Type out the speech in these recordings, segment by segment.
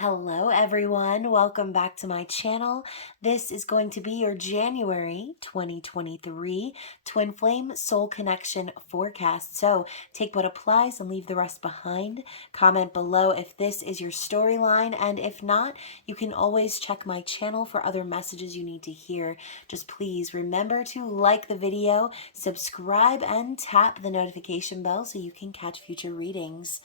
Hello everyone, welcome back to my channel. This is going to be your January 2023 Twin Flame Soul Connection forecast. So take what applies and leave the rest behind. Comment below if this is your storyline, and if not, you can always check my channel for other messages you need to hear. Just please remember to like the video, subscribe, and tap the notification bell so you can catch future readings.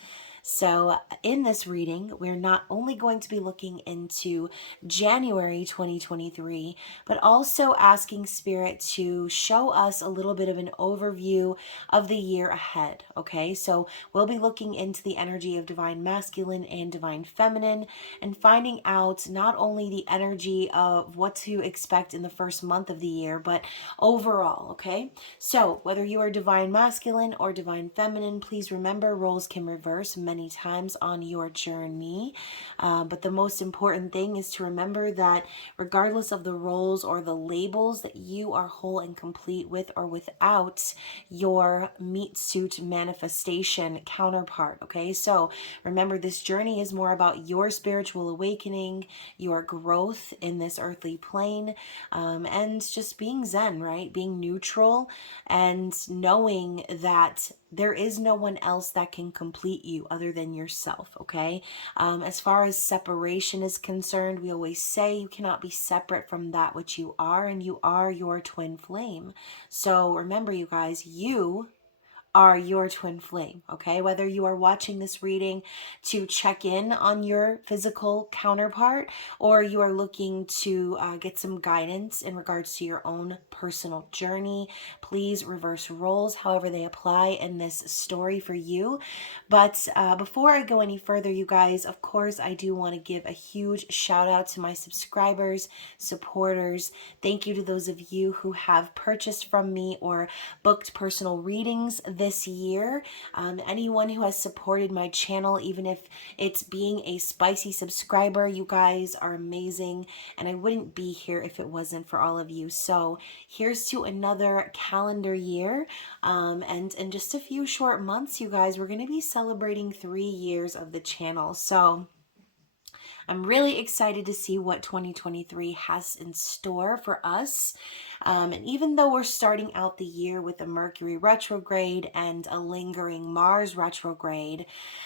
So in this reading, we're not only going to be looking into January 2023, but also asking Spirit to show us a little bit of an overview of the year ahead, okay? So we'll be looking into the energy of Divine Masculine and Divine Feminine and finding out not only the energy of what to expect in the first month of the year, but overall, okay? So whether you are Divine Masculine or Divine Feminine, please remember roles can reverse many times on your journey. But the most important thing is to remember that regardless of the roles or the labels, that you are whole and complete with or without your meat suit manifestation counterpart. Okay, so remember, this journey is more about your spiritual awakening, your growth in this earthly plane, and just being zen, right? Being neutral and knowing that there is no one else that can complete you other than yourself, okay? As far as separation is concerned, we always say you cannot be separate from that which you are, and you are your twin flame. So remember, you guys, you are your twin flame, okay? Whether you are watching this reading to check in on your physical counterpart, or you are looking to get some guidance in regards to your own personal journey, please reverse roles however they apply in this story for you. But before I go any further, you guys, of course, I do want to give a huge shout out to my subscribers, supporters. Thank you to those of you who have purchased from me or booked personal readings this year. Anyone who has supported my channel, even if it's being a spicy subscriber, you guys are amazing, and I wouldn't be here if it wasn't for all of you. So here's to another calendar year, and in just a few short months, you guys, we're going to be celebrating 3 years of the channel. So I'm really excited to see what 2023 has in store for us. And even though we're starting out the year with a Mercury retrograde and a lingering Mars retrograde,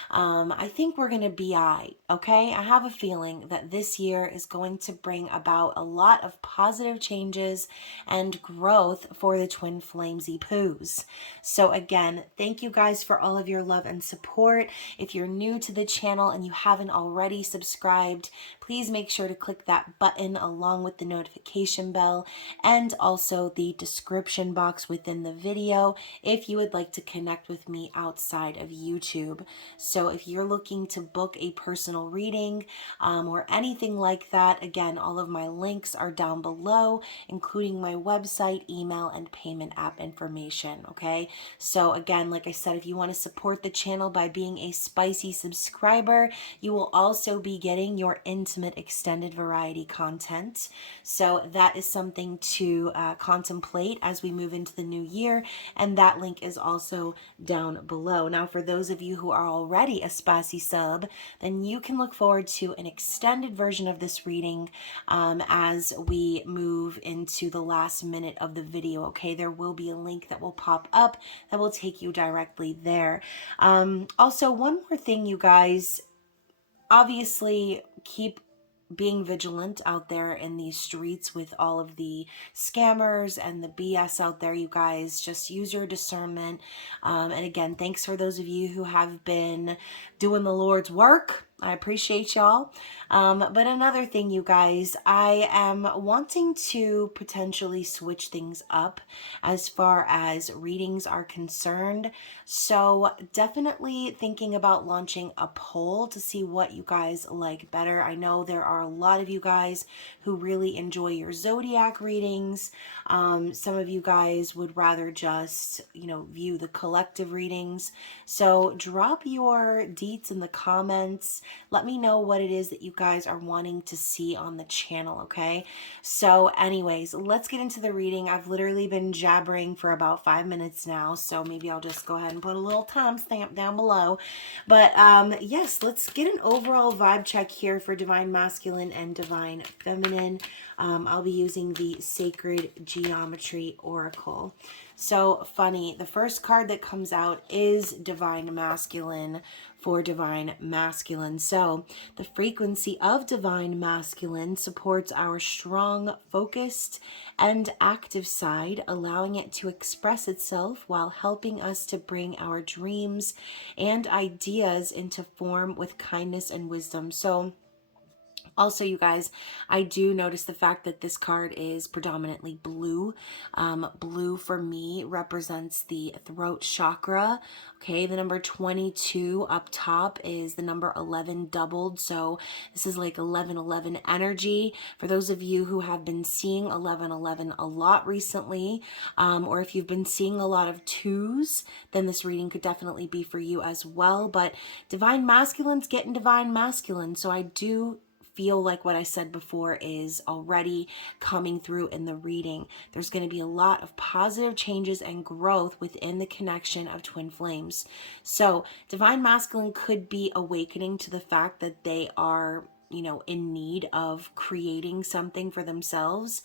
I think we're going to be all right, okay? I have a feeling that this year is going to bring about a lot of positive changes and growth for the Twin Flamesy Poos. So again, thank you guys for all of your love and support. If you're new to the channel and you haven't already subscribed, please make sure to click that button along with the notification bell and also the description box within the video if you would like to connect with me outside of YouTube. So if you're looking to book a personal reading or anything like that, again, all of my links are down below, including my website, email, and payment app information, okay? So again, like I said, if you want to support the channel by being a spicy subscriber, you will also be getting your intimate extended variety content. So that is something to contemplate as we move into the new year, and that link is also down below. Now, for those of you who are already a spicy sub, then you can look forward to an extended version of this reading as we move into the last minute of the video, okay? There will be a link that will pop up that will take you directly there. Also, one more thing, you guys, obviously keep being vigilant out there in these streets with all of the scammers and the BS out there, you guys. Just use your discernment. And again, thanks for those of you who have been doing the Lord's work. I appreciate y'all. But another thing, you guys, I am wanting to potentially switch things up as far as readings are concerned. So definitely thinking about launching a poll to see what you guys like better. I know there are a lot of you guys who really enjoy your zodiac readings. Some of you guys would rather just, view the collective readings. So drop your deets in the comments. let me know what it is that you guys are wanting to see on the channel, okay? So anyways, let's get into the reading. I've literally been jabbering for about 5 minutes now, so maybe I'll just go ahead and put a little timestamp down below. But yes, let's get an overall vibe check here for Divine Masculine and Divine Feminine. I'll be using the Sacred Geometry Oracle. So funny, the first card that comes out is Divine Masculine for Divine Masculine. So the frequency of Divine Masculine supports our strong, focused, and active side, allowing it to express itself while helping us to bring our dreams and ideas into form with kindness and wisdom. So also, you guys, I do notice the fact that this card is predominantly blue. Blue for me represents the throat chakra. Okay, the number 22 up top is the number 11 doubled. So this is like 1111 energy. For those of you who have been seeing 1111 a lot recently, or if you've been seeing a lot of twos, then this reading could definitely be for you as well. But Divine Masculine's getting Divine Masculine. So I do feel like what I said before is already coming through in the reading. There's going to be a lot of positive changes and growth within the connection of twin flames. So Divine Masculine could be awakening to the fact that they are, you know, in need of creating something for themselves.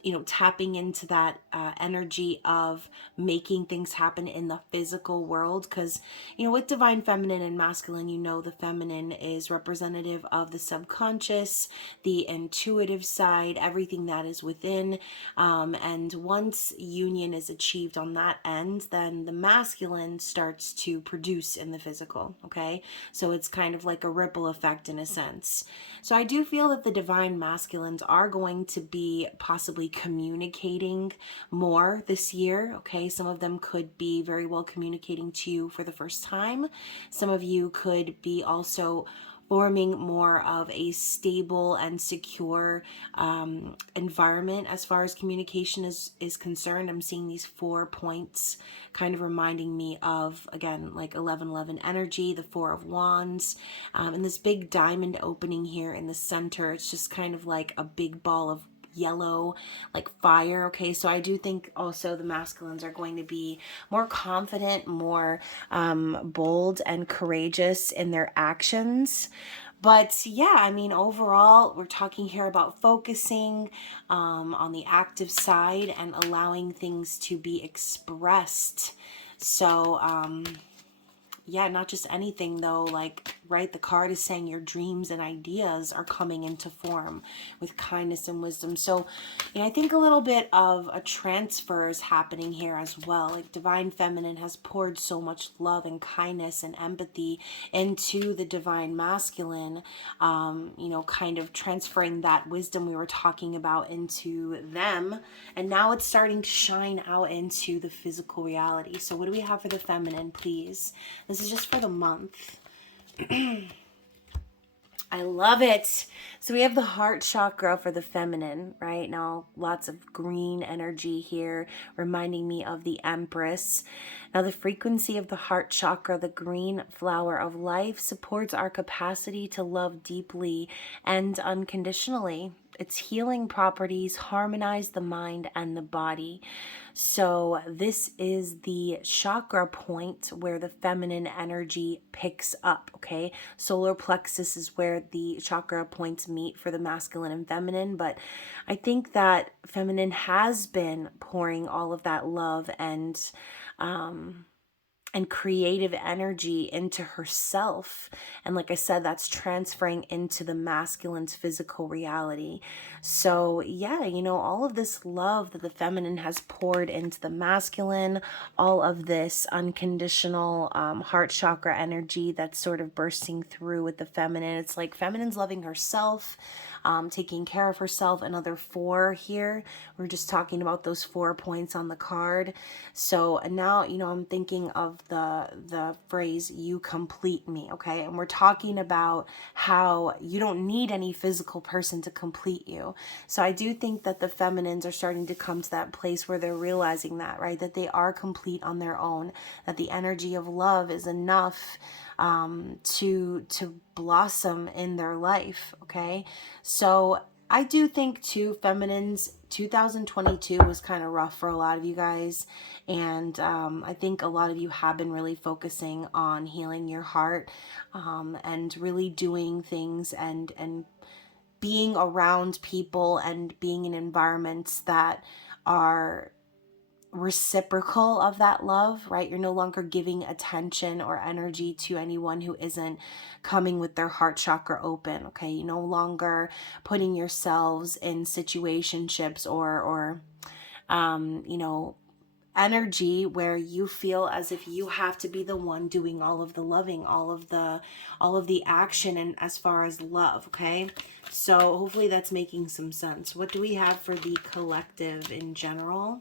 You know, tapping into that energy of making things happen in the physical world. Because, you know, with Divine Feminine and Masculine, you know, the feminine is representative of the subconscious, the intuitive side, everything that is within. And once union is achieved on that end, then the masculine starts to produce in the physical, okay? So it's kind of like a ripple effect in a sense. So I do feel that the Divine Masculines are going to be possibly communicating more this year, okay? Some of them could be very well communicating to you for the first time. Some of you could be also forming more of a stable and secure environment as far as communication is concerned. I'm seeing these 4 points kind of reminding me of, again, like 1111 energy, the 4 of Wands, and this big diamond opening here in the center. It's just kind of like a big ball of yellow, like fire. Okay, so I do think also the masculines are going to be more confident, more bold and courageous in their actions. But yeah, I mean, overall, we're talking here about focusing on the active side and allowing things to be expressed. So yeah, not just anything though, like, right, the card is saying your dreams and ideas are coming into form with kindness and wisdom. So, you know, I think a little bit of a transfer is happening here as well. Like Divine Feminine has poured so much love and kindness and empathy into the Divine Masculine, you know, kind of transferring that wisdom we were talking about into them. And now it's starting to shine out into the physical reality. So what do we have for the feminine, please? This is just for the month. I love it. So we have the heart chakra for the feminine, right? Now, lots of green energy here, reminding me of the Empress. Now, the frequency of the heart chakra, the green flower of life, supports our capacity to love deeply and unconditionally. Its healing properties harmonize the mind and the body. So this is the chakra point where the feminine energy picks up, okay? Solar plexus is where the chakra points meet for the masculine and feminine, but I think that feminine has been pouring all of that love and creative energy into herself. And like I said, that's transferring into the masculine's physical reality. So yeah, you know, all of this love that the feminine has poured into the masculine, all of this unconditional heart chakra energy that's sort of bursting through with the feminine. It's like feminine's loving herself, taking care of herself. Another 4 here. We're just talking about those 4 points on the card. So now, you know, I'm thinking of love the phrase, you complete me, okay? And we're talking about how you don't need any physical person to complete you. So I do think that the feminines are starting to come to that place where they're realizing that, right? That they are complete on their own, that the energy of love is enough to blossom in their life, okay? So I do think too, feminines, 2022 was kind of rough for a lot of you guys. And I think a lot of you have been really focusing on healing your heart and really doing things and being around people and being in environments that are reciprocal of that love, right? You're no longer giving attention or energy to anyone who isn't coming with their heart chakra open, okay? You're no longer putting yourselves in situationships or energy where you feel as if you have to be the one doing all of the loving, all of the action, and as far as love, okay? So hopefully that's making some sense. What do we have for the collective in general?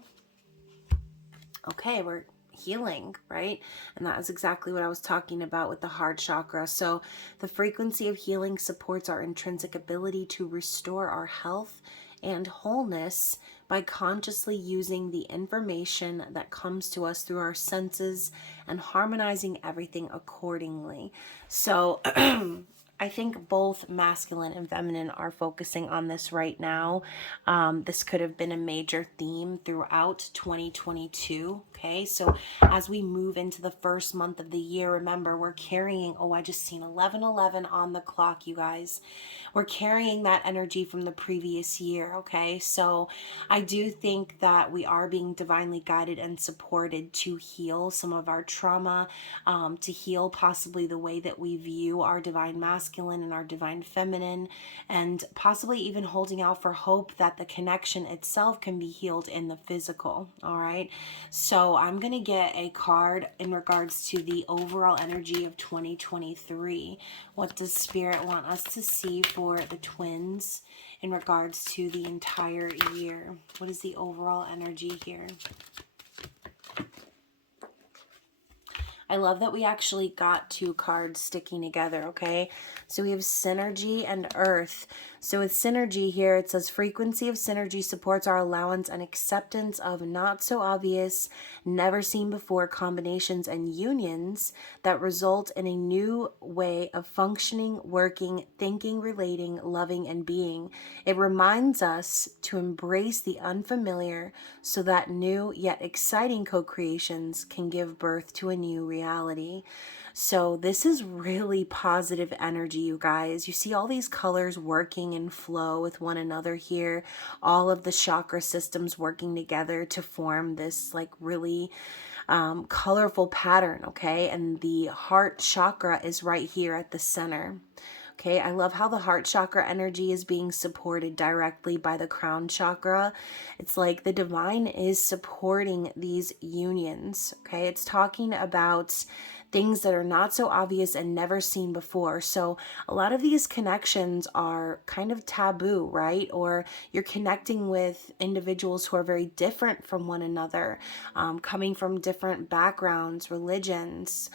Okay, we're healing, right? And that is exactly what I was talking about with the heart chakra. So the frequency of healing supports our intrinsic ability to restore our health and wholeness by consciously using the information that comes to us through our senses and harmonizing everything accordingly. So I think both masculine and feminine are focusing on this right now. This could have been a major theme throughout 2022. Okay, so as we move into the first month of the year, remember we're carrying, oh, I just seen 11:11 on the clock, you guys. We're carrying that energy from the previous year. Okay, so I do think that we are being divinely guided and supported to heal some of our trauma, to heal possibly the way that we view our divine masculine and our divine feminine, and possibly even holding out for hope that the connection itself can be healed in the physical. All right, so I'm gonna get a card in regards to the overall energy of 2023. What does Spirit want us to see for the twins in regards to the entire year? What is the overall energy here? I love that we actually got two cards sticking together, okay? So we have synergy and earth. So with synergy here, it says frequency of synergy supports our allowance and acceptance of not so obvious, never seen before combinations and unions that result in a new way of functioning, working, thinking, relating, loving, and being. It reminds us to embrace the unfamiliar so that new yet exciting co-creations can give birth to a new reality. So this is really positive energy, you guys. You see all these colors working in flow with one another here. All of the chakra systems working together to form this like really colorful pattern, okay? And the heart chakra is right here at the center. Okay, I love how the heart chakra energy is being supported directly by the crown chakra. It's like the divine is supporting these unions. Okay, it's talking about things that are not so obvious and never seen before. So a lot of these connections are kind of taboo, right? Or you're connecting with individuals who are very different from one another, coming from different backgrounds, religions,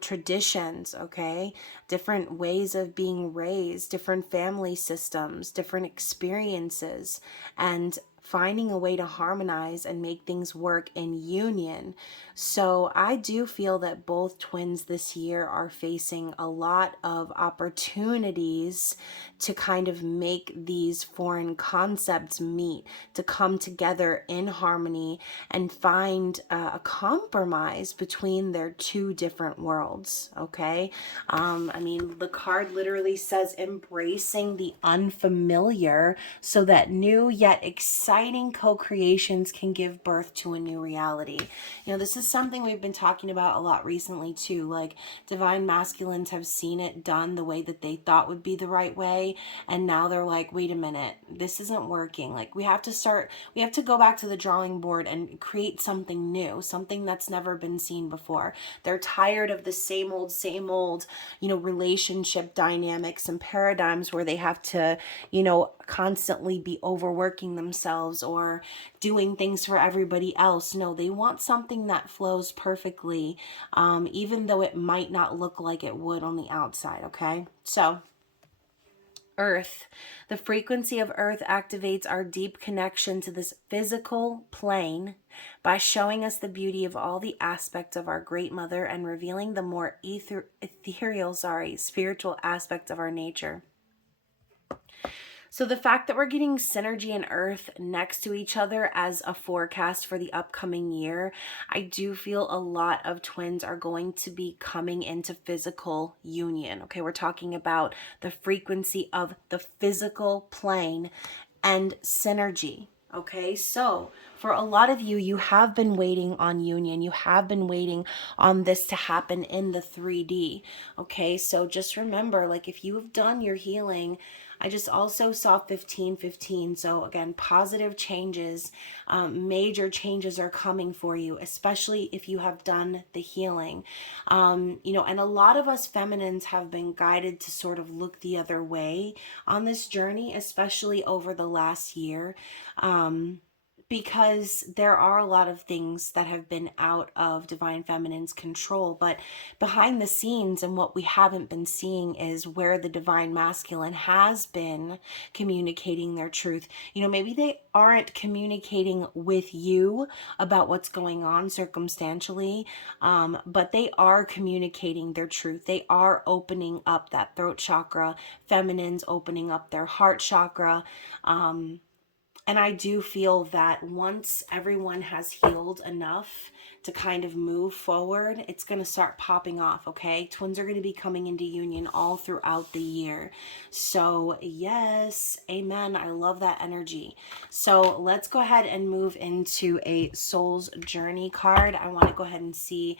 traditions, okay? Different ways of being raised, different family systems, different experiences, and finding a way to harmonize and make things work in union. So I do feel that both twins this year are facing a lot of opportunities to kind of make these foreign concepts meet, to come together in harmony and find a compromise between their two different worlds, okay? I mean, the card literally says embracing the unfamiliar so that new yet exciting co-creations can give birth to a new reality. You know, this is something we've been talking about a lot recently too. Like divine masculines have seen it done the way that they thought would be the right way, and now they're like, wait a minute, this isn't working. Like we have to go back to the drawing board and create something new, something that's never been seen before. They're tired of the same old, relationship dynamics and paradigms where they have to, constantly be overworking themselves or doing things for everybody else. No, they want something that flows perfectly, even though it might not look like it would on the outside, okay? So, Earth. The frequency of Earth activates our deep connection to this physical plane by showing us the beauty of all the aspects of our Great Mother and revealing the more ethereal, spiritual aspects of our nature. So the fact that we're getting synergy and Earth next to each other as a forecast for the upcoming year, I do feel a lot of twins are going to be coming into physical union. Okay, we're talking about the frequency of the physical plane and synergy. Okay, so for a lot of you, you have been waiting on union. You have been waiting on this to happen in the 3D. Okay, so just remember, like if you have done your healing, I just also saw 1515. So again, positive changes, major changes are coming for you, especially if you have done the healing. And a lot of us feminines have been guided to sort of look the other way on this journey, especially over the last year. Because there are a lot of things that have been out of Divine Feminine's control, but behind the scenes and what we haven't been seeing is where the Divine Masculine has been communicating their truth. Maybe they aren't communicating with you about what's going on circumstantially, but they are communicating their truth. They are opening up that throat chakra. Feminine's opening up their heart chakra. And I do feel that once everyone has healed enough to kind of move forward, it's going to start popping off, okay? Twins are going to be coming into union all throughout the year. So yes, amen. I love that energy. So let's go ahead and move into a Soul's Journey card. I want to go ahead and see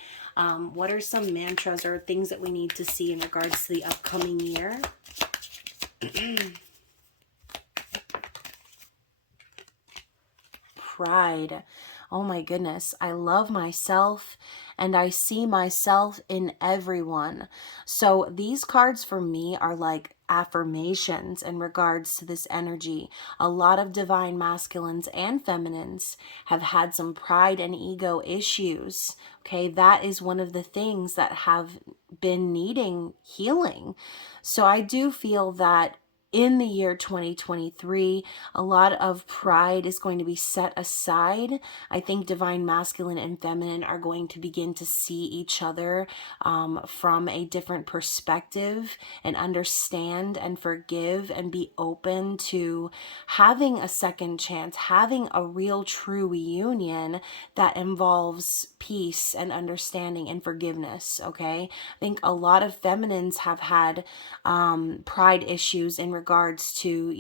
what are some mantras or things that we need to see in regards to the upcoming year. Pride. Oh my goodness. I love myself and I see myself in everyone. So these cards for me are like affirmations in regards to this energy. A lot of Divine Masculines and Feminines have had some pride and ego issues. Okay, that is one of the things that have been needing healing. So I do feel that in the year 2023, a lot of pride is going to be set aside. I think Divine Masculine and Feminine are going to begin to see each other from a different perspective and understand and forgive and be open to having a second chance, having a real true reunion that involves peace and understanding and forgiveness, okay? I think a lot of feminines have had pride issues in regards to,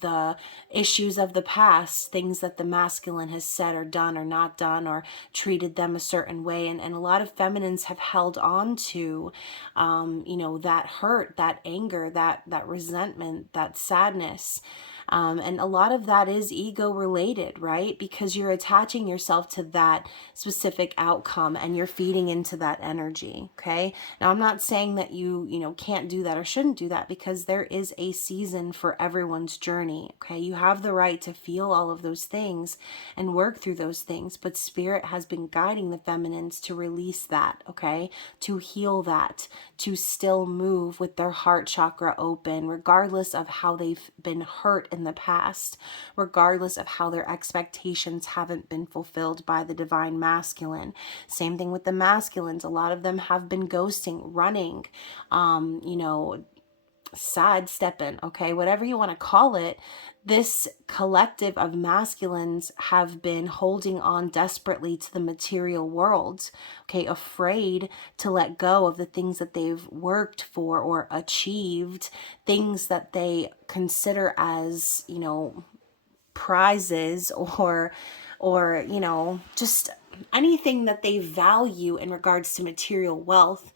the issues of the past, things that the masculine has said or done or not done or treated them a certain way. And a lot of feminines have held on to, that hurt, that anger, that resentment, that sadness. And a lot of that is ego related, right? Because you're attaching yourself to that specific outcome and you're feeding into that energy. Okay. Now, I'm not saying that you can't do that or shouldn't do that, because there is a season for everyone's journey. Okay. You have the right to feel all of those things and work through those things, but Spirit has been guiding the feminines to release that. Okay. To heal that, to still move with their heart chakra open, regardless of how they've been hurt in the past, regardless of how their expectations haven't been fulfilled by the Divine Masculine. Same thing with the masculines. A lot of them have been ghosting, running, sidestepping, okay, whatever you want to call it. This collective of masculines have been holding on desperately to the material world, okay, afraid to let go of the things that they've worked for or achieved, things that they consider as, prizes or just anything that they value in regards to material wealth.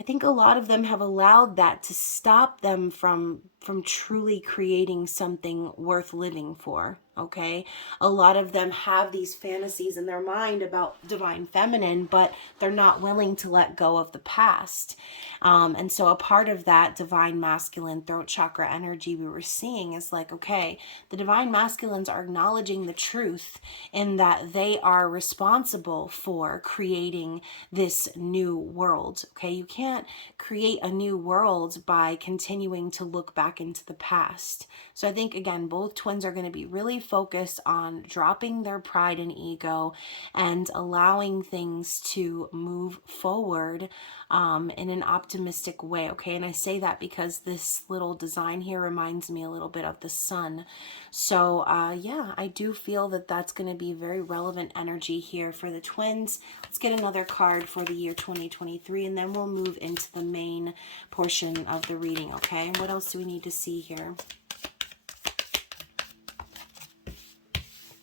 I think a lot of them have allowed that to stop them from truly creating something worth living for. Okay, a lot of them have these fantasies in their mind about divine feminine, but they're not willing to let go of the past. And so a part of that divine masculine throat chakra energy we were seeing is like, okay, the divine masculines are acknowledging the truth in that they are responsible for creating this new world. Okay, you can't create a new world by continuing to look back into the past. So I think, again, both twins are going to be really focused on dropping their pride and ego and allowing things to move forward in an optimistic way. Okay, and I say that because this little design here reminds me a little bit of the sun. So yeah, I do feel that that's going to be very relevant energy here for the twins. Let's get another card for the year 2023, and then we'll move into the main portion of the reading. Okay, what else do we need to see here?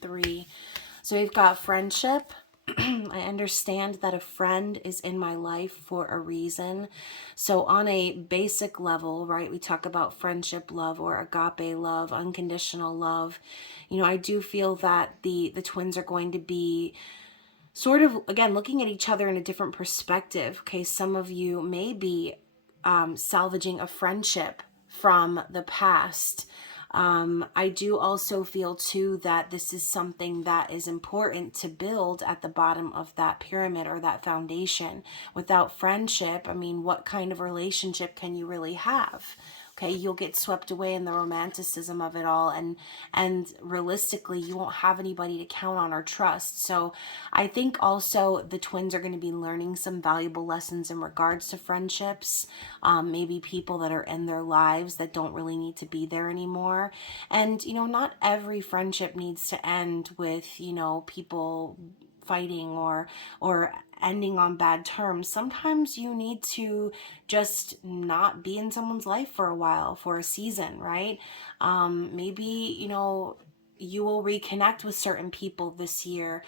3. So we've got friendship. I understand that a friend is in my life for a reason. So on a basic level, right, we talk about friendship love or agape love, unconditional love. You know, I do feel that the twins are going to be sort of, again, looking at each other in a different perspective. Okay, some of you may be salvaging a friendship from the past. I do also feel too that this is something that is important to build at the bottom of that pyramid or that foundation. Without friendship, I mean, what kind of relationship can you really have? Okay, you'll get swept away in the romanticism of it all, and realistically, you won't have anybody to count on or trust. So I think also the twins are going to be learning some valuable lessons in regards to friendships, maybe people that are in their lives that don't really need to be there anymore. And, you know, not every friendship needs to end with, you know, people fighting or ending on bad terms. Sometimes you need to just not be in someone's life for a while, for a season, right? Maybe, you know, you will reconnect with certain people this year.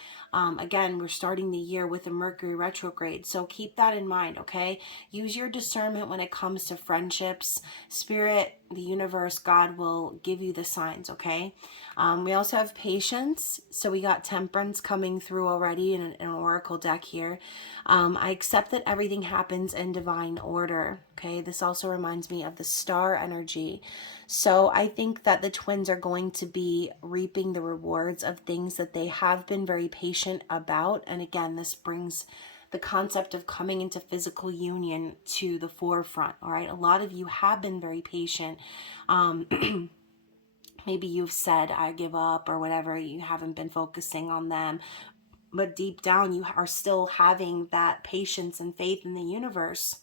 Again, we're starting the year with a Mercury retrograde, so keep that in mind, okay? Use your discernment when it comes to friendships. Spirit, the universe, God will give you the signs, okay? We also have patience, so we got temperance coming through already in an oracle deck here. I accept that everything happens in divine order, okay? This also reminds me of the star energy. So I think that the twins are going to be reaping the rewards of things that they have been very patient about. And again, this brings the concept of coming into physical union to the forefront, all right? A lot of you have been very patient. Maybe you've said, I give up or whatever. You haven't been focusing on them. But deep down, you are still having that patience and faith in the universe.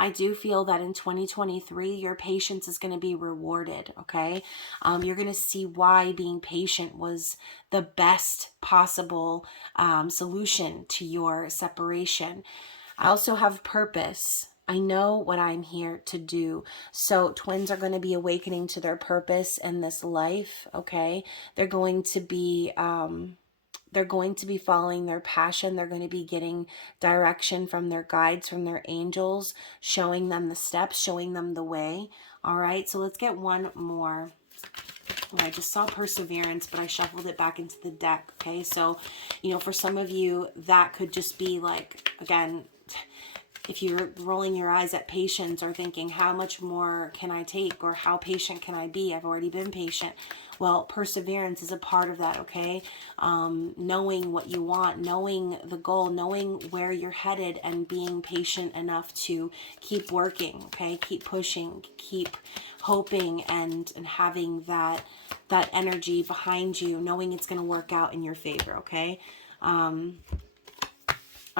I do feel that in 2023, your patience is going to be rewarded, okay? You're going to see why being patient was the best possible solution to your separation. I also have purpose. I know what I'm here to do. So twins are going to be awakening to their purpose in this life, okay? They're going to be following their passion. They're going to be getting direction from their guides, from their angels, showing them the steps, showing them the way. All right, so let's get one more. I just saw perseverance, but I shuffled it back into the deck. Okay, so, you know, for some of you, that could just be like, again, if you're rolling your eyes at patience or thinking, how much more can I take? Or how patient can I be? I've already been patient. Well, perseverance is a part of that, okay? Knowing what you want, knowing the goal, knowing where you're headed, and being patient enough to keep working, okay? Keep pushing, keep hoping, and having that energy behind you, knowing it's going to work out in your favor, okay? All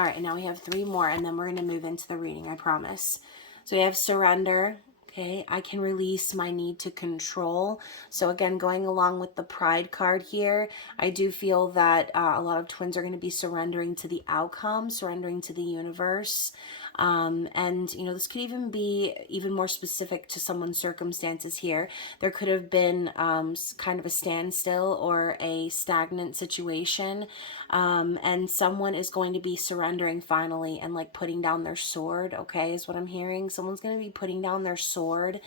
right, and now we have 3 more, and then we're going to move into the reading, I promise. So we have surrender. Okay, I can release my need to control. So again, going along with the pride card here, I do feel that a lot of twins are going to be surrendering to the outcome, surrendering to the universe. And, you know, this could even be even more specific to someone's circumstances here. There could have been kind of a standstill or a stagnant situation. And someone is going to be surrendering finally and like putting down their sword, okay, is what I'm hearing. Someone's going to be putting down their sword.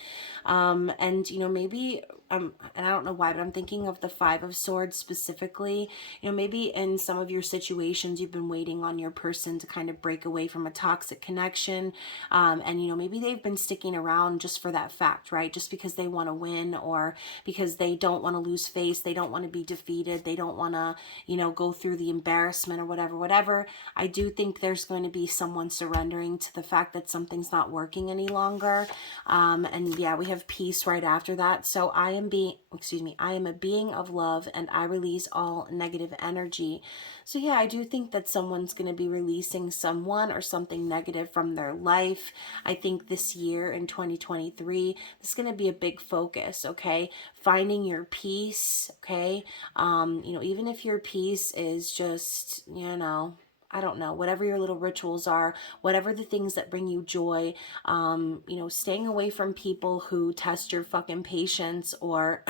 And, you know, maybe, and I don't know why, but I'm thinking of the Five of Swords specifically. You know, maybe in some of your situations, you've been waiting on your person to kind of break away from a toxic connection. And, you know, maybe they've been sticking around just for that fact, right? Just because they want to win, or because they don't want to lose face. They don't want to be defeated. They don't want to, you know, go through the embarrassment or whatever. I do think there's going to be someone surrendering to the fact that something's not working any longer. And yeah, we have peace right after that. So I am a being of love, and I release all negative energy. So yeah, I do think that someone's going to be releasing someone or something negative from their life. I think this year in 2023, this is going to be a big focus, okay? Finding your peace, okay? You know, even if your peace is just, you know, I don't know, whatever your little rituals are, whatever the things that bring you joy, you know, staying away from people who test your fucking patience, or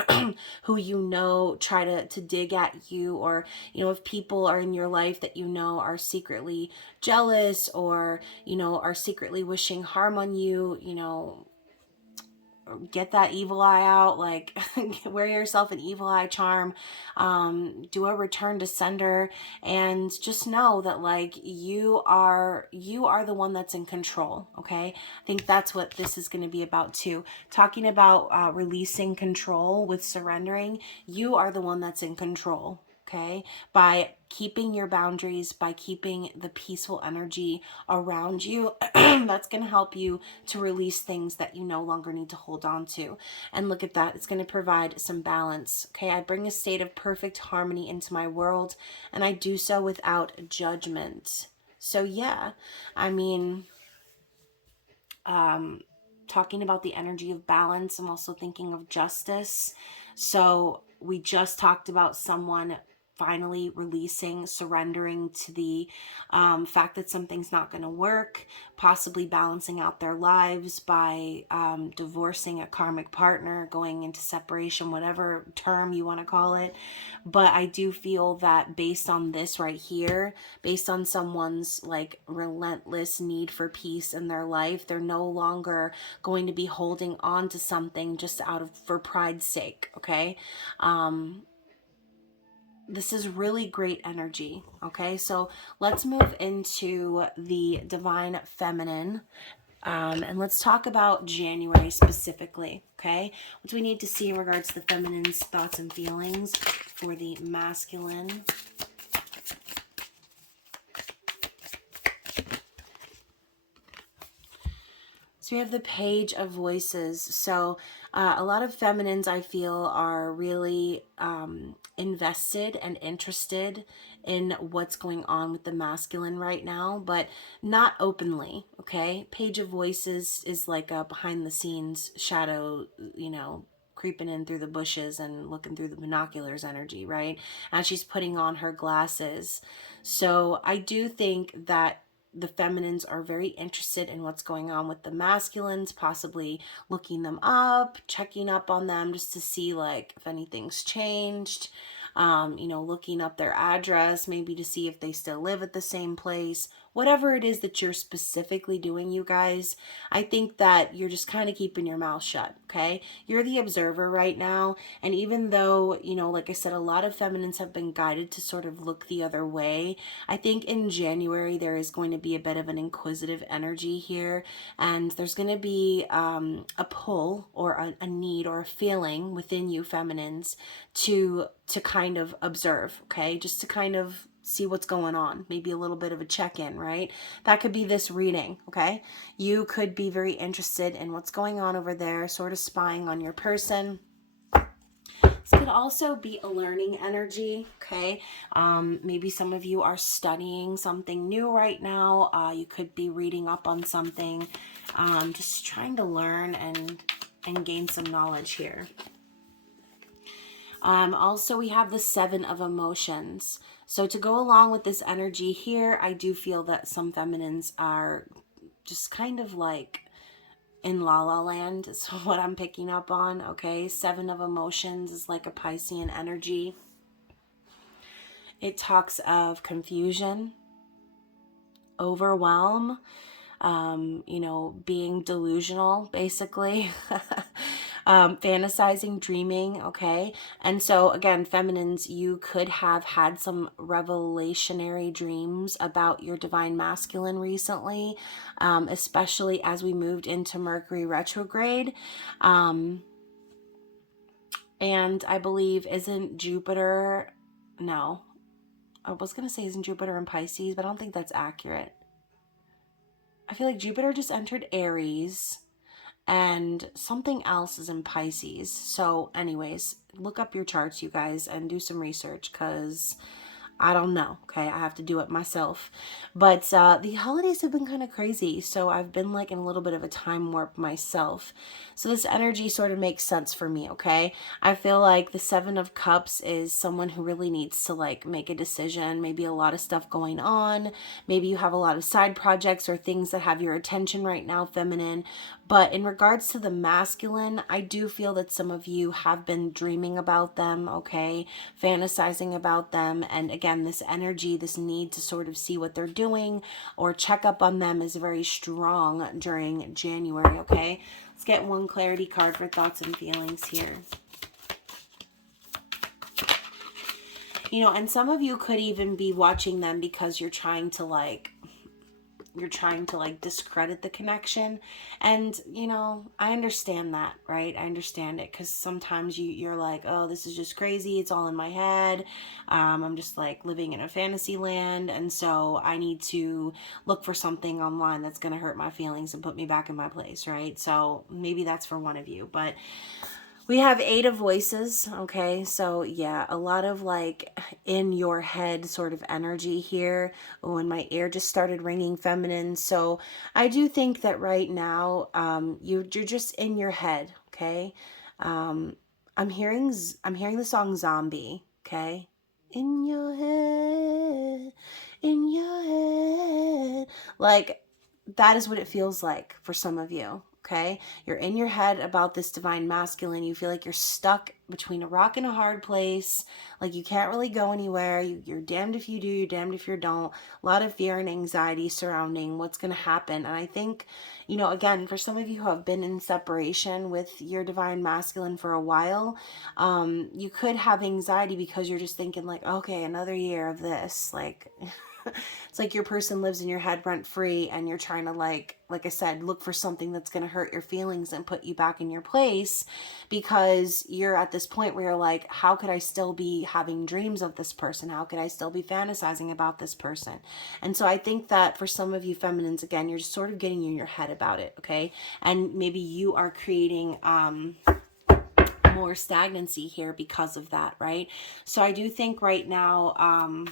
who, you know, try to dig at you, or, you know, if people are in your life that, you know, are secretly jealous, or, you know, are secretly wishing harm on you, you know, get that evil eye out, like wear yourself an evil eye charm, do a return to sender, and just know that like you are the one that's in control, okay? I think that's what this is going to be about too. Talking about releasing control with surrendering, you are the one that's in control, okay? By keeping your boundaries, by keeping the peaceful energy around you, that's going to help you to release things that you no longer need to hold on to. And look at that. It's going to provide some balance. Okay. I bring a state of perfect harmony into my world, and I do so without judgment. So yeah, I mean, talking about the energy of balance, I'm also thinking of justice. So we just talked about someone finally releasing, surrendering to the fact that something's not going to work, possibly balancing out their lives by divorcing a karmic partner, going into separation, whatever term you want to call it. But I do feel that based on this right here, based on someone's like relentless need for peace in their life, they're no longer going to be holding on to something just for pride's sake, okay? This is really great energy, okay? So let's move into the divine feminine, and let's talk about January specifically, okay? What do we need to see in regards to the feminine's thoughts and feelings for the masculine? So we have the Page of Voices. So a lot of feminines, I feel, are really invested and interested in what's going on with the masculine right now, but not openly, okay? Page of Voices is like a behind the scenes shadow, you know, creeping in through the bushes and looking through the binoculars energy, right? And she's putting on her glasses. So I do think that the feminines are very interested in what's going on with the masculines, possibly looking them up, checking up on them just to see like if anything's changed, you know, looking up their address, maybe to see if they still live at the same place. Whatever it is that you're specifically doing, you guys, I think that you're just kind of keeping your mouth shut, okay? You're the observer right now. And even though, you know, like I said, a lot of feminines have been guided to sort of look the other way, I think in January there is going to be a bit of an inquisitive energy here. And there's going to be a pull or a need or a feeling within you feminines to kind of observe, okay? Just to kind of see what's going on, maybe a little bit of a check-in, right? That could be this reading, okay? You could be very interested in what's going on over there, sort of spying on your person. This could also be a learning energy, okay? Maybe some of you are studying something new right now. You could be reading up on something, just trying to learn and gain some knowledge here. Also, we have the Seven of Emotions. So to go along with this energy here, I do feel that some feminines are just kind of like in La La Land is what I'm picking up on, okay? Seven of Emotions is like a Piscean energy. It talks of confusion, overwhelm, you know, being delusional, basically. Fantasizing, dreaming, okay? And so, again, feminines, you could have had some revelationary dreams about your divine masculine recently, especially as we moved into Mercury retrograde. And I believe, isn't Jupiter, no, I was going to say isn't Jupiter in Pisces, but I don't think that's accurate. I feel like Jupiter just entered Aries and something else is in Pisces. So anyways, look up your charts, you guys, and do some research, because I don't know, okay? I have to do it myself. But the holidays have been kind of crazy, so I've been like in a little bit of a time warp myself. So this energy sort of makes sense for me, okay? I feel like the Seven of Cups is someone who really needs to like make a decision, maybe a lot of stuff going on. Maybe you have a lot of side projects or things that have your attention right now, feminine. But in regards to the masculine, I do feel that some of you have been dreaming about them, okay? Fantasizing about them. And again, this energy, this need to sort of see what they're doing or check up on them is very strong during January, okay? Let's get one clarity card for thoughts and feelings here. You know, and some of you could even be watching them because you're trying to like discredit the connection. And you know, I understand that, right? I understand it, because sometimes you're like, oh, this is just crazy, it's all in my head, I'm just like living in a fantasy land, and so I need to look for something online that's going to hurt my feelings and put me back in my place, right? So maybe that's for one of you. But we have Eight of Voices, okay? So yeah, a lot of like in your head sort of energy here. Oh, and my ear just started ringing, feminine. So I do think that right now, you're just in your head, okay? I'm hearing the song Zombie, okay? In your head, in your head. Like, that is what it feels like for some of you. Okay, you're in your head about this divine masculine. You feel like you're stuck between a rock and a hard place. Like you can't really go anywhere. You're damned if you do, you're damned if you don't. A lot of fear and anxiety surrounding what's going to happen. And I think, you know, again, for some of you who have been in separation with your divine masculine for a while, you could have anxiety because you're just thinking like, okay, another year of this. Like, it's like your person lives in your head rent free, and you're trying to like I said, look for something that's going to hurt your feelings and put you back in your place, because you're at this point where you're like, how could I still be having dreams of this person? How could I still be fantasizing about this person? And so I think that for some of you feminines, again, you're just sort of getting in your head about it, okay? And maybe you are creating more stagnancy here because of that, right? So I do think right now,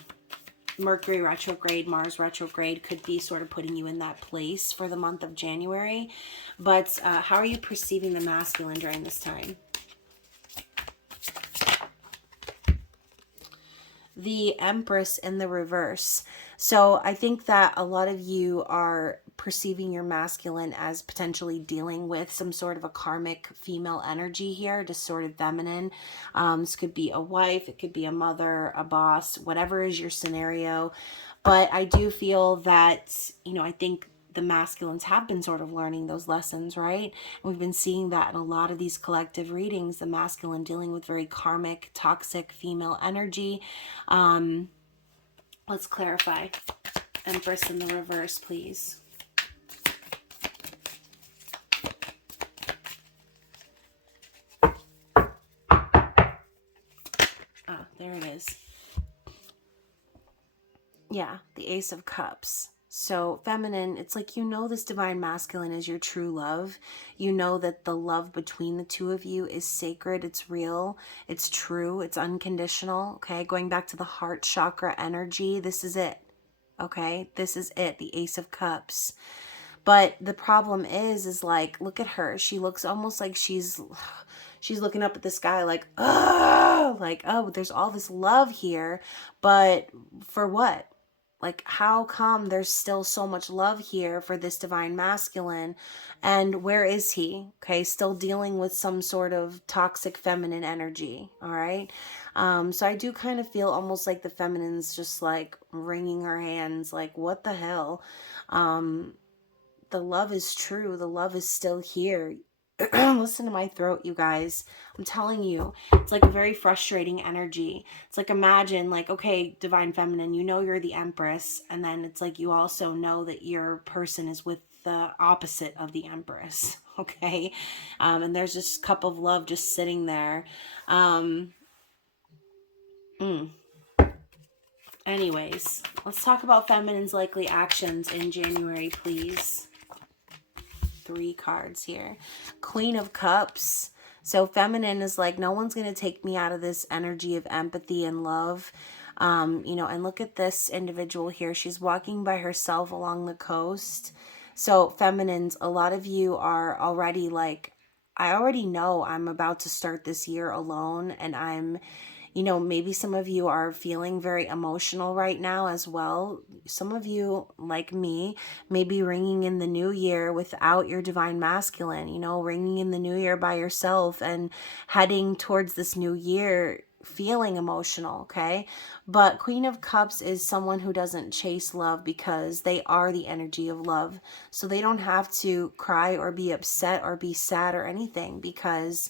Mercury retrograde, Mars retrograde could be sort of putting you in that place for the month of January. But how are you perceiving the masculine during this time? The Empress in the reverse. So I think that a lot of you are perceiving your masculine as potentially dealing with some sort of a karmic female energy here, just sort of feminine. This could be a wife, it could be a mother, a boss, whatever is your scenario. But I do feel that, you know, I think the masculines have been sort of learning those lessons, right? And we've been seeing that in a lot of these collective readings, the masculine dealing with very karmic, toxic female energy. Let's clarify. Empress in the reverse, please. Ah, there it is. Yeah, the Ace of Cups. So feminine, it's like, you know, this divine masculine is your true love. You know that the love between the two of you is sacred, it's real, it's true, it's unconditional, okay? Going back to the heart chakra energy, this is it, okay? This is it, the Ace of Cups. But the problem is like, look at her. She looks almost like she's looking up at the sky like, oh, there's all this love here, but for what? Like, how come there's still so much love here for this divine masculine? And where is he? Okay, still dealing with some sort of toxic feminine energy. All right. So I do kind of feel almost like the feminine's just like wringing her hands, like, what the hell? The love is true. The love is still here. Listen to my throat, you guys. I'm telling you, it's like a very frustrating energy. It's like, imagine, like, okay, divine feminine, you know you're the empress, and then it's like you also know that your person is with the opposite of the empress. Okay. And there's this cup of love just sitting there. um Anyways, let's talk about feminine's likely actions in January, please. 3 cards here. Queen of Cups. So feminine is like, no one's going to take me out of this energy of empathy and love. You know, and look at this individual here. She's walking by herself along the coast. So feminines, a lot of you are already like, I already know I'm about to start this year alone, and I'm, you know, maybe some of you are feeling very emotional right now as well. Some of you, like me, may be ringing in the new year without your divine masculine, you know, ringing in the new year by yourself and heading towards this new year feeling emotional, okay? But Queen of Cups is someone who doesn't chase love because they are the energy of love. So they don't have to cry or be upset or be sad or anything, because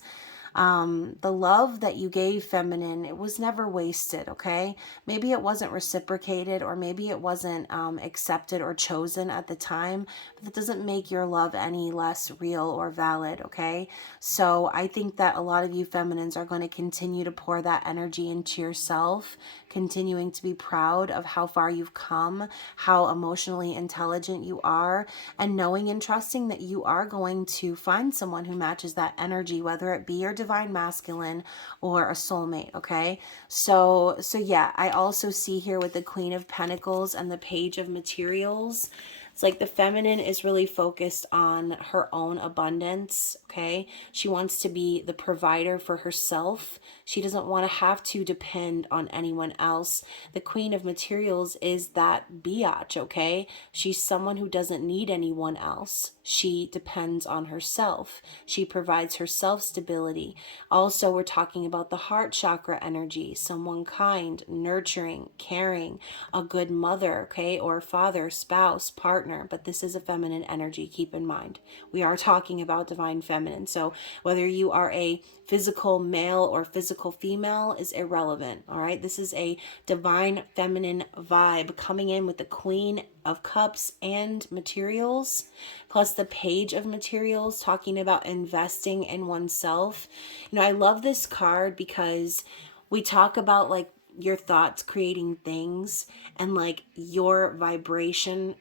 the love that you gave, feminine, it was never wasted, okay? Maybe it wasn't reciprocated, or maybe it wasn't accepted or chosen at the time, but that doesn't make your love any less real or valid, okay? So I think that a lot of you feminines are going to continue to pour that energy into yourself, continuing to be proud of how far you've come, how emotionally intelligent you are, and knowing and trusting that you are going to find someone who matches that energy, whether it be your divine masculine or a soulmate, okay? So yeah, I also see here with the Queen of Pentacles and the Page of Materials, it's like the feminine is really focused on her own abundance, okay? She wants to be the provider for herself. She doesn't want to have to depend on anyone else. The Queen of Materials is that biatch, okay? She's someone who doesn't need anyone else. She depends on herself. She provides herself stability. Also, we're talking about the heart chakra energy, someone kind, nurturing, caring, a good mother, okay, or father, spouse, partner. But this is a feminine energy, keep in mind. We are talking about divine feminine. So whether you are a physical male or physical female is irrelevant, all right? This is a divine feminine vibe coming in with the Queen of Cups and Materials, plus the Page of Materials, talking about investing in oneself. You know, I love this card because we talk about like your thoughts creating things, and like your vibration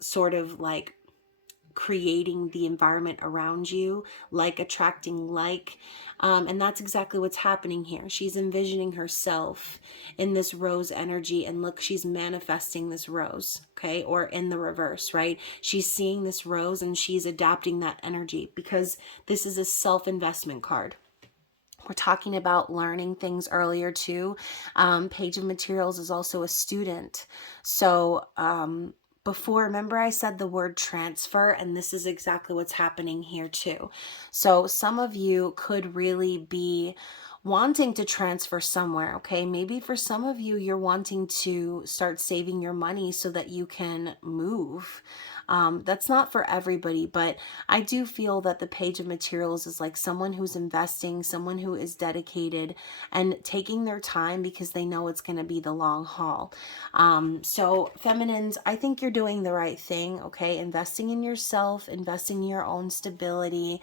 sort of like creating the environment around you, like attracting like, and that's exactly what's happening here. She's envisioning herself in this rose energy, and look, she's manifesting this rose, okay? Or in the reverse, right? She's seeing this rose and she's adapting that energy, because this is a self-investment card. We're talking about learning things earlier too. Page of Materials is also a student. So before, remember I said the word transfer, and this is exactly what's happening here too. So some of you could really be wanting to transfer somewhere, okay? Maybe for some of you, you're wanting to start saving your money so that you can move. That's not for everybody, but I do feel that the Page of Materials is like someone who's investing, someone who is dedicated and taking their time because they know it's going to be the long haul. So feminines, I think you're doing the right thing, okay? Investing in yourself, investing in your own stability,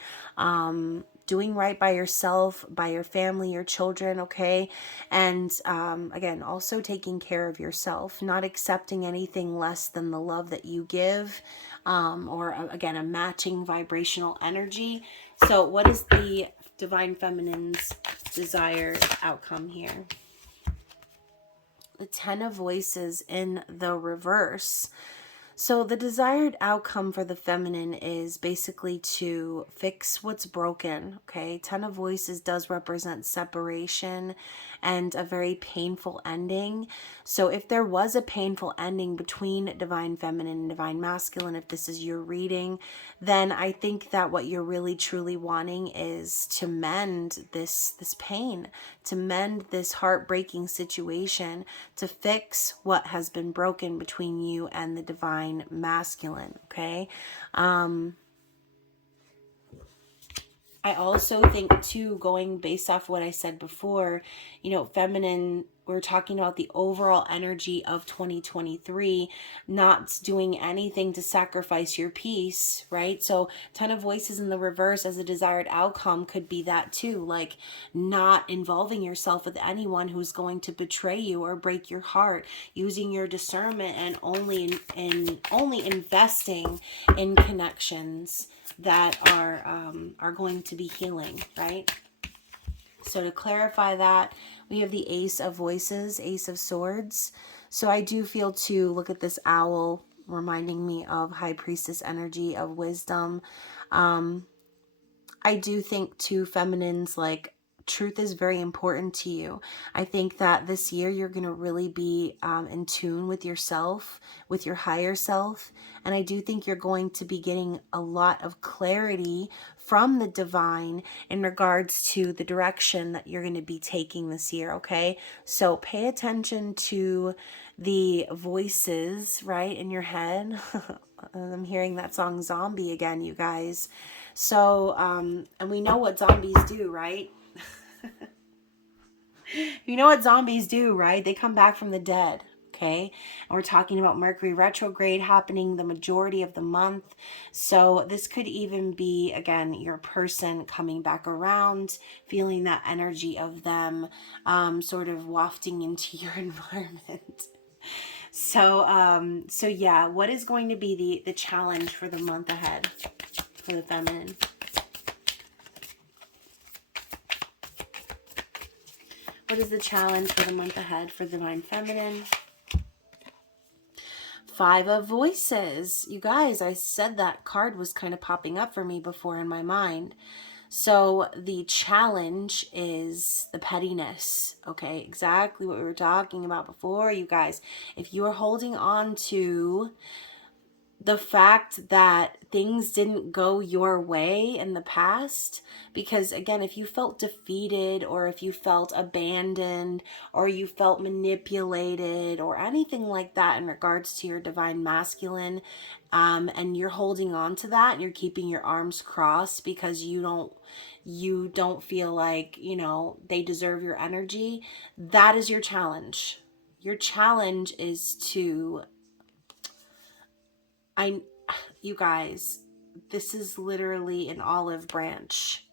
doing right by yourself, by your family, your children, okay? And again, also taking care of yourself, not accepting anything less than the love that you give, or again, a matching vibrational energy. So what is the divine feminine's desired outcome here? The Ten of Voices in the reverse. So the desired outcome for the feminine is basically to fix what's broken, okay? Ten of Voices does represent separation and a very painful ending. So if there was a painful ending between Divine Feminine and Divine Masculine, if this is your reading, then I think that what you're really truly wanting is to mend this pain, to mend this heartbreaking situation, to fix what has been broken between you and the Divine Masculine, okay? I also think too, going based off what I said before, you know, feminine, we're talking about the overall energy of 2023, not doing anything to sacrifice your peace, right? So Ten of Voices in the reverse as a desired outcome could be that too, like not involving yourself with anyone who's going to betray you or break your heart, using your discernment and only investing in connections that are going to be healing, right? So to clarify that, we have the Ace of Voices, Ace of Swords. So I do feel too, look at this owl reminding me of High Priestess energy of wisdom. I do think too, feminines, like truth is very important to you. I think that this year you're going to really be in tune with yourself, with your higher self. And I do think you're going to be getting a lot of clarity from the divine in regards to the direction that you're going to be taking this year, okay? So pay attention to the voices, right, in your head. I'm hearing that song Zombie again, you guys. So, and we know what zombies do, right? You know what zombies do, right? They come back from the dead, okay? And we're talking about Mercury retrograde happening the majority of the month. So this could even be, again, your person coming back around, feeling that energy of them sort of wafting into your environment. So yeah, what is going to be the challenge for the month ahead for the feminine? What is the challenge for the month ahead for Divine Feminine? Five of Voices. You guys, I said that card was kind of popping up for me before in my mind. So the challenge is the pettiness, okay? Exactly what we were talking about before, you guys. If you're holding on to the fact that things didn't go your way in the past, because again, if you felt defeated or if you felt abandoned or you felt manipulated or anything like that in regards to your Divine Masculine, and you're holding on to that and you're keeping your arms crossed because you don't feel like, you know, they deserve your energy, that is your challenge. Your challenge is to, you guys, this is literally an olive branch.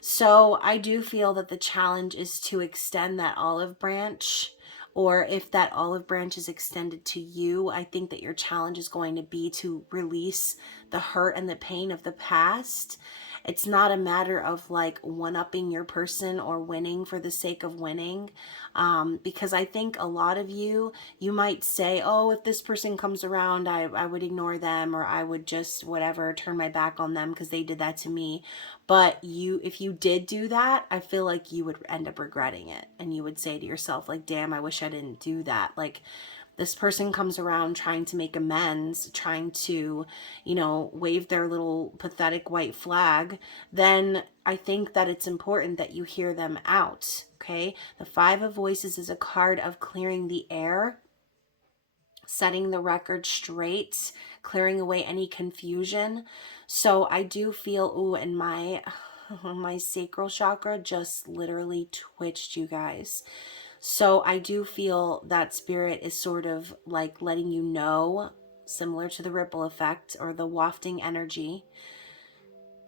So I do feel that the challenge is to extend that olive branch, or if that olive branch is extended to you, I think that your challenge is going to be to release the hurt and the pain of the past. It's not a matter of like one-upping your person or winning for the sake of winning. Because I think a lot of you might say, oh, if this person comes around, I would ignore them, or I would just whatever, turn my back on them because they did that to me. But if you did do that, I feel like you would end up regretting it. And you would say to yourself, like, damn, I wish I didn't do that. Like, this person comes around trying to make amends, trying to, you know, wave their little pathetic white flag, then I think that it's important that you hear them out, okay? The Five of Voices is a card of clearing the air, setting the record straight, clearing away any confusion. So I do feel, ooh, and my sacral chakra just literally twitched, you guys. So I do feel that spirit is sort of like letting you know, similar to the ripple effect or the wafting energy,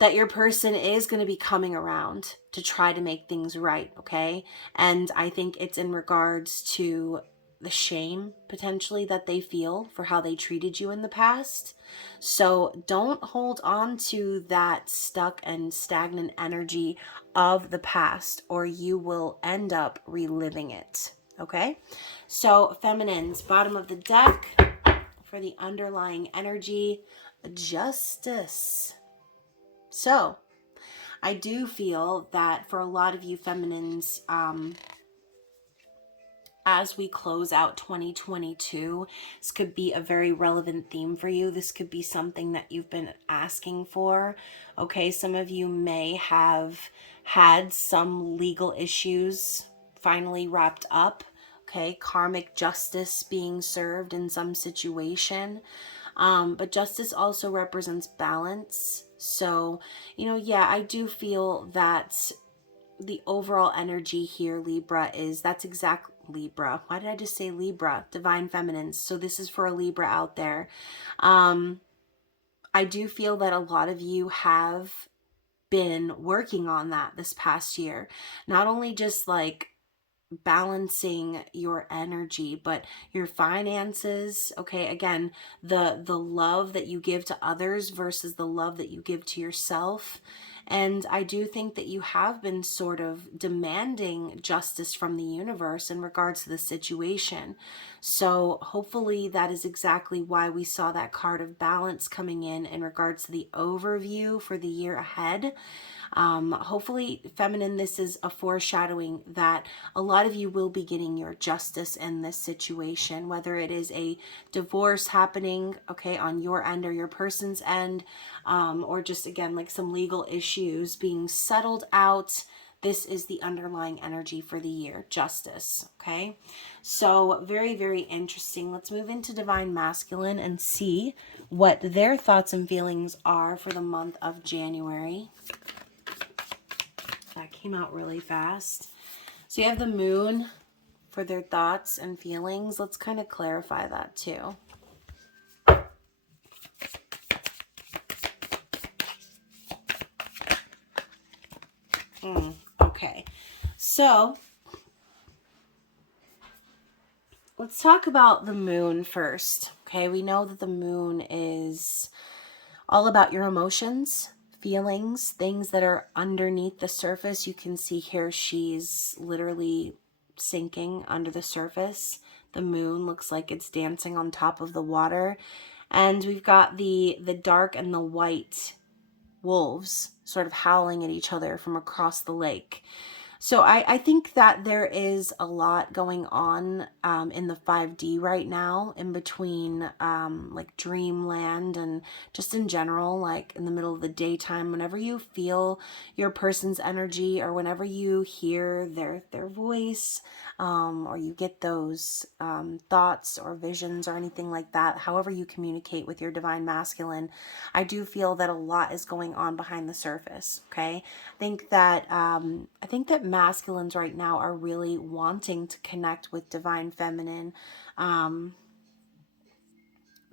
that your person is going to be coming around to try to make things right, okay? And I think it's in regards to the shame potentially that they feel for how they treated you in the past. So don't hold on to that stuck and stagnant energy of the past, or you will end up reliving it, okay? So feminines, bottom of the deck, for the underlying energy, justice. So I do feel that for a lot of you feminines, as we close out 2022, this could be a very relevant theme for you. This could be something that you've been asking for. Okay, some of you may have had some legal issues finally wrapped up. Okay, karmic justice being served in some situation. But justice also represents balance. So, yeah, I do feel that the overall energy here, Libra, is that's exact Libra. Why did I just say Libra? Divine feminines. So this is for a Libra out there. I do feel that a lot of you have been working on that this past year. Not only just like balancing your energy, but your finances. Okay, again, the love that you give to others versus the love that you give to yourself. And I do think that you have been sort of demanding justice from the universe in regards to the situation. So hopefully that is exactly why we saw that card of balance coming in regards to the overview for the year ahead. Hopefully, feminine, this is a foreshadowing that a lot of you will be getting your justice in this situation, whether it is a divorce happening, okay, on your end or your person's end, or just, again, like some legal issues being settled out. This is the underlying energy for the year, justice, okay? So very, very interesting. Let's move into Divine Masculine and see what their thoughts and feelings are for the month of January. That came out really fast. So you have the moon for their thoughts and feelings. Let's kind of clarify that too. Okay. So let's talk about the moon first. Okay. We know that the moon is all about your emotions, feelings, things that are underneath the surface. You can see here she's literally sinking under the surface. The moon looks like it's dancing on top of the water. And we've got the dark and the white wolves sort of howling at each other from across the lake. So I think that there is a lot going on in the 5D right now, in between like dreamland and just in general, like in the middle of the daytime, whenever you feel your person's energy or whenever you hear their voice, or you get those thoughts or visions or anything like that, however you communicate with your divine masculine, I do feel that a lot is going on behind the surface. Okay, I think that masculines right now are really wanting to connect with divine feminine,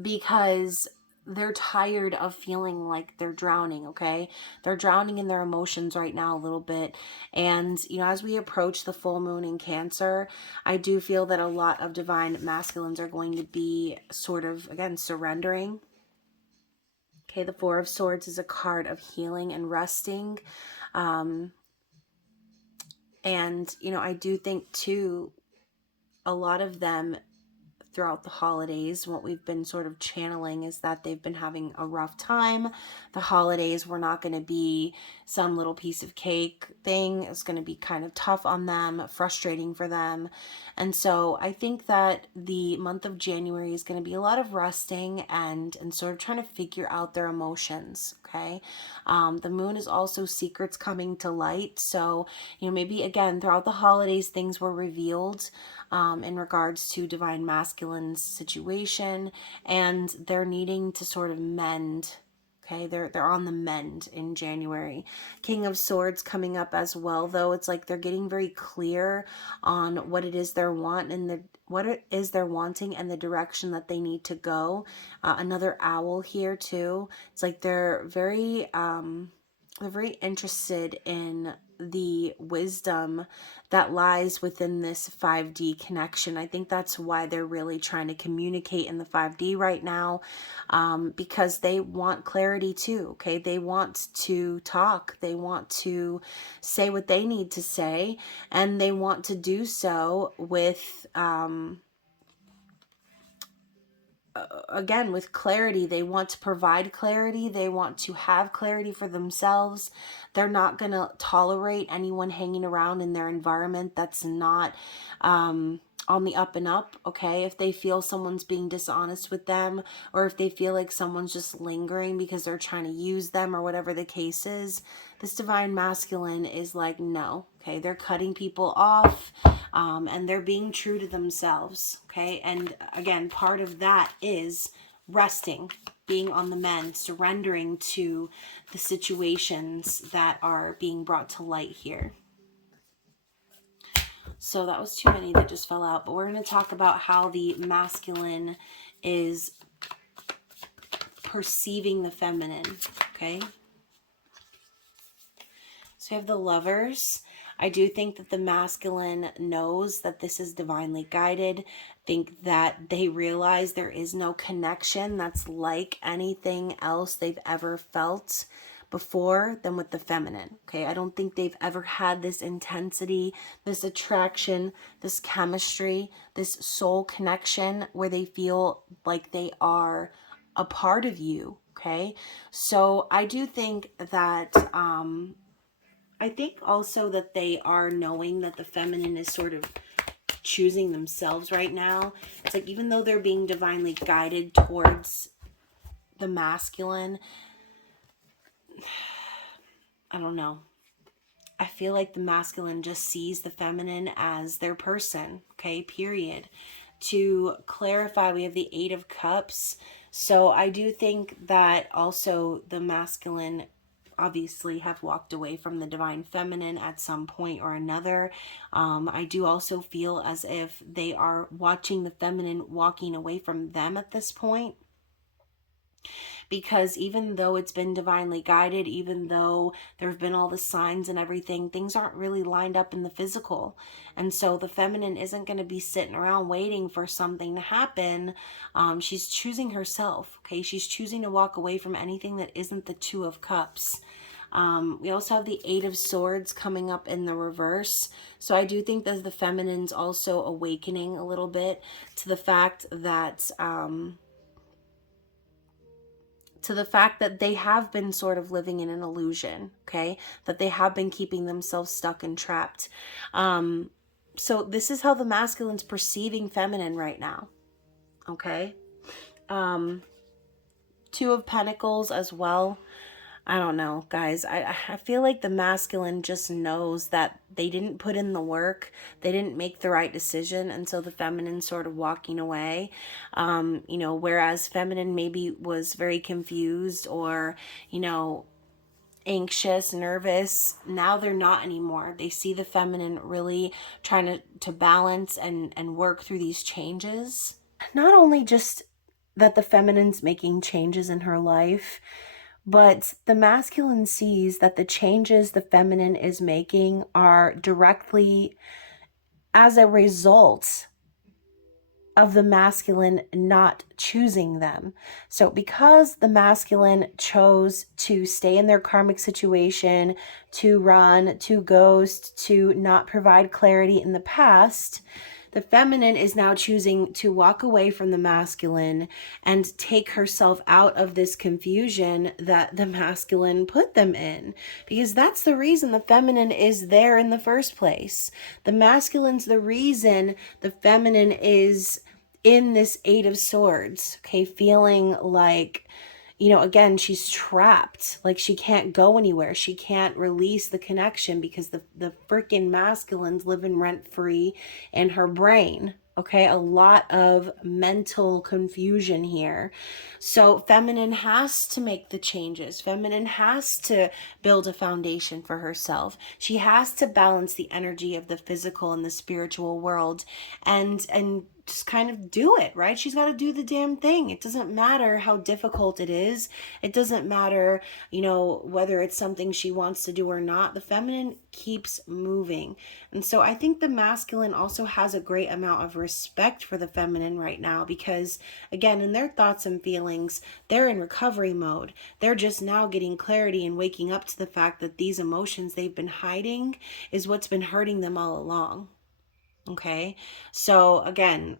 because they're tired of feeling like they're drowning. Okay, they're drowning in their emotions right now a little bit. And as we approach the full moon in Cancer, I do feel that a lot of divine masculines are going to be sort of, again, surrendering. Okay, the Four of Swords is a card of healing and resting. And, I do think too, a lot of them throughout the holidays, what we've been sort of channeling is that they've been having a rough time. The holidays were not going to be some little piece of cake thing. It's going to be kind of tough on them, frustrating for them. And so I think that the month of January is going to be a lot of resting and sort of trying to figure out their emotions. Okay. The moon is also secrets coming to light. So, maybe again, throughout the holidays, things were revealed in regards to divine masculine's situation, and they're needing to sort of mend. Okay, they're on the mend in January. King of Swords coming up as well, though. It's like they're getting very clear on what it is they're wanting and the direction that they need to go. Another owl here too. It's like they're very interested in the wisdom that lies within this 5D connection. I think that's why they're really trying to communicate in the 5D right now, because they want clarity too. Okay, they want to talk, they want to say what they need to say, and they want to do so with again, with clarity. They want to provide clarity. They want to have clarity for themselves. They're not going to tolerate anyone hanging around in their environment that's not on the up and up, okay? If they feel someone's being dishonest with them, or if they feel like someone's just lingering because they're trying to use them, or whatever the case is, this divine masculine is like, no, okay? They're cutting people off, and they're being true to themselves, okay? And again, part of that is resting, being on the mend, surrendering to the situations that are being brought to light here. So that was too many that just fell out. But we're going to talk about how the masculine is perceiving the feminine, okay? So we have the Lovers. I do think that the masculine knows that this is divinely guided. Think that they realize there is no connection that's like anything else they've ever felt before than with the feminine, okay? I don't think they've ever had this intensity, this attraction, this chemistry, this soul connection where they feel like they are a part of you, okay? So I do think that I think also that they are knowing that the feminine is sort of choosing themselves right now. It's like, even though they're being divinely guided towards the masculine, I don't know. I feel like the masculine just sees the feminine as their person, okay, period. To clarify, we have the Eight of Cups. So I do think that also the masculine obviously have walked away from the divine feminine at some point or another. I do also feel as if they are watching the feminine walking away from them at this point. Because even though it's been divinely guided, even though there have been all the signs and everything, things aren't really lined up in the physical. And so the feminine isn't going to be sitting around waiting for something to happen. She's choosing herself, okay? She's choosing to walk away from anything that isn't the Two of Cups. We also have the Eight of Swords coming up in the reverse. So I do think that the feminine's also awakening a little bit to the fact that they have been sort of living in an illusion, okay? That they have been keeping themselves stuck and trapped. So this is how the masculine's perceiving feminine right now, okay? Two of Pentacles as well. I don't know, guys. I feel like the masculine just knows that they didn't put in the work. They didn't make the right decision. And so the feminine sort of walking away. You know, whereas feminine maybe was very confused or, you know, anxious, nervous. Now they're not anymore. They see the feminine really trying to balance and work through these changes. Not only just that the feminine's making changes in her life, but the masculine sees that the changes the feminine is making are directly as a result of the masculine not choosing them. So because the masculine chose to stay in their karmic situation, to run, to ghost, to not provide clarity in the past, the feminine is now choosing to walk away from the masculine and take herself out of this confusion that the masculine put them in. Because that's the reason the feminine is there in the first place. The masculine's the reason the feminine is in this Eight of Swords, okay? Feeling like, you know, again, she's trapped. Like she can't go anywhere. She can't release the connection because the freaking masculine's living rent-free in her brain. Okay, a lot of mental confusion here. So feminine has to make the changes. Feminine has to build a foundation for herself. She has to balance the energy of the physical and the spiritual world and just kind of do it, right? She's got to do the damn thing. It doesn't matter how difficult it is. It doesn't matter, you know, whether it's something she wants to do or not. The feminine keeps moving. And so I think the masculine also has a great amount of respect for the feminine right now because, again, in their thoughts and feelings, they're in recovery mode. They're just now getting clarity and waking up to the fact that these emotions they've been hiding is what's been hurting them all along. Okay, so again,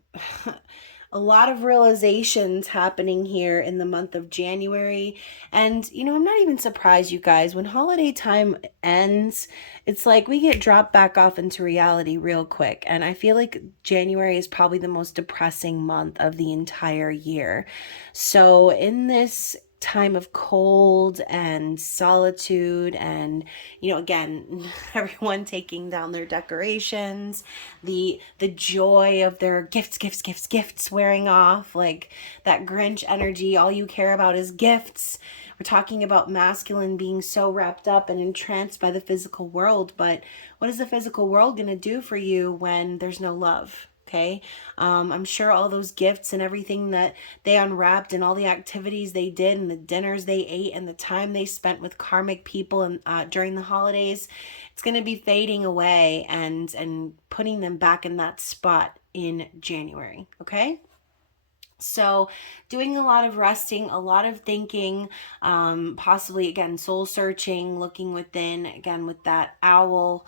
a lot of realizations happening here in the month of January. And, I'm not even surprised, you guys. When holiday time ends, it's like we get dropped back off into reality real quick. And I feel like January is probably the most depressing month of the entire year. So, in this time of cold and solitude and again everyone taking down their decorations, the joy of their gifts wearing off, like that Grinch energy, all you care about is gifts. We're talking about masculine being so wrapped up and entranced by the physical world, but what is the physical world going to do for you when there's no love? Okay. I'm sure all those gifts and everything that they unwrapped and all the activities they did and the dinners they ate and the time they spent with karmic people and during the holidays, it's going to be fading away and putting them back in that spot in January. Okay. So, doing a lot of resting, a lot of thinking, possibly again, soul searching, looking within, again, with that owl,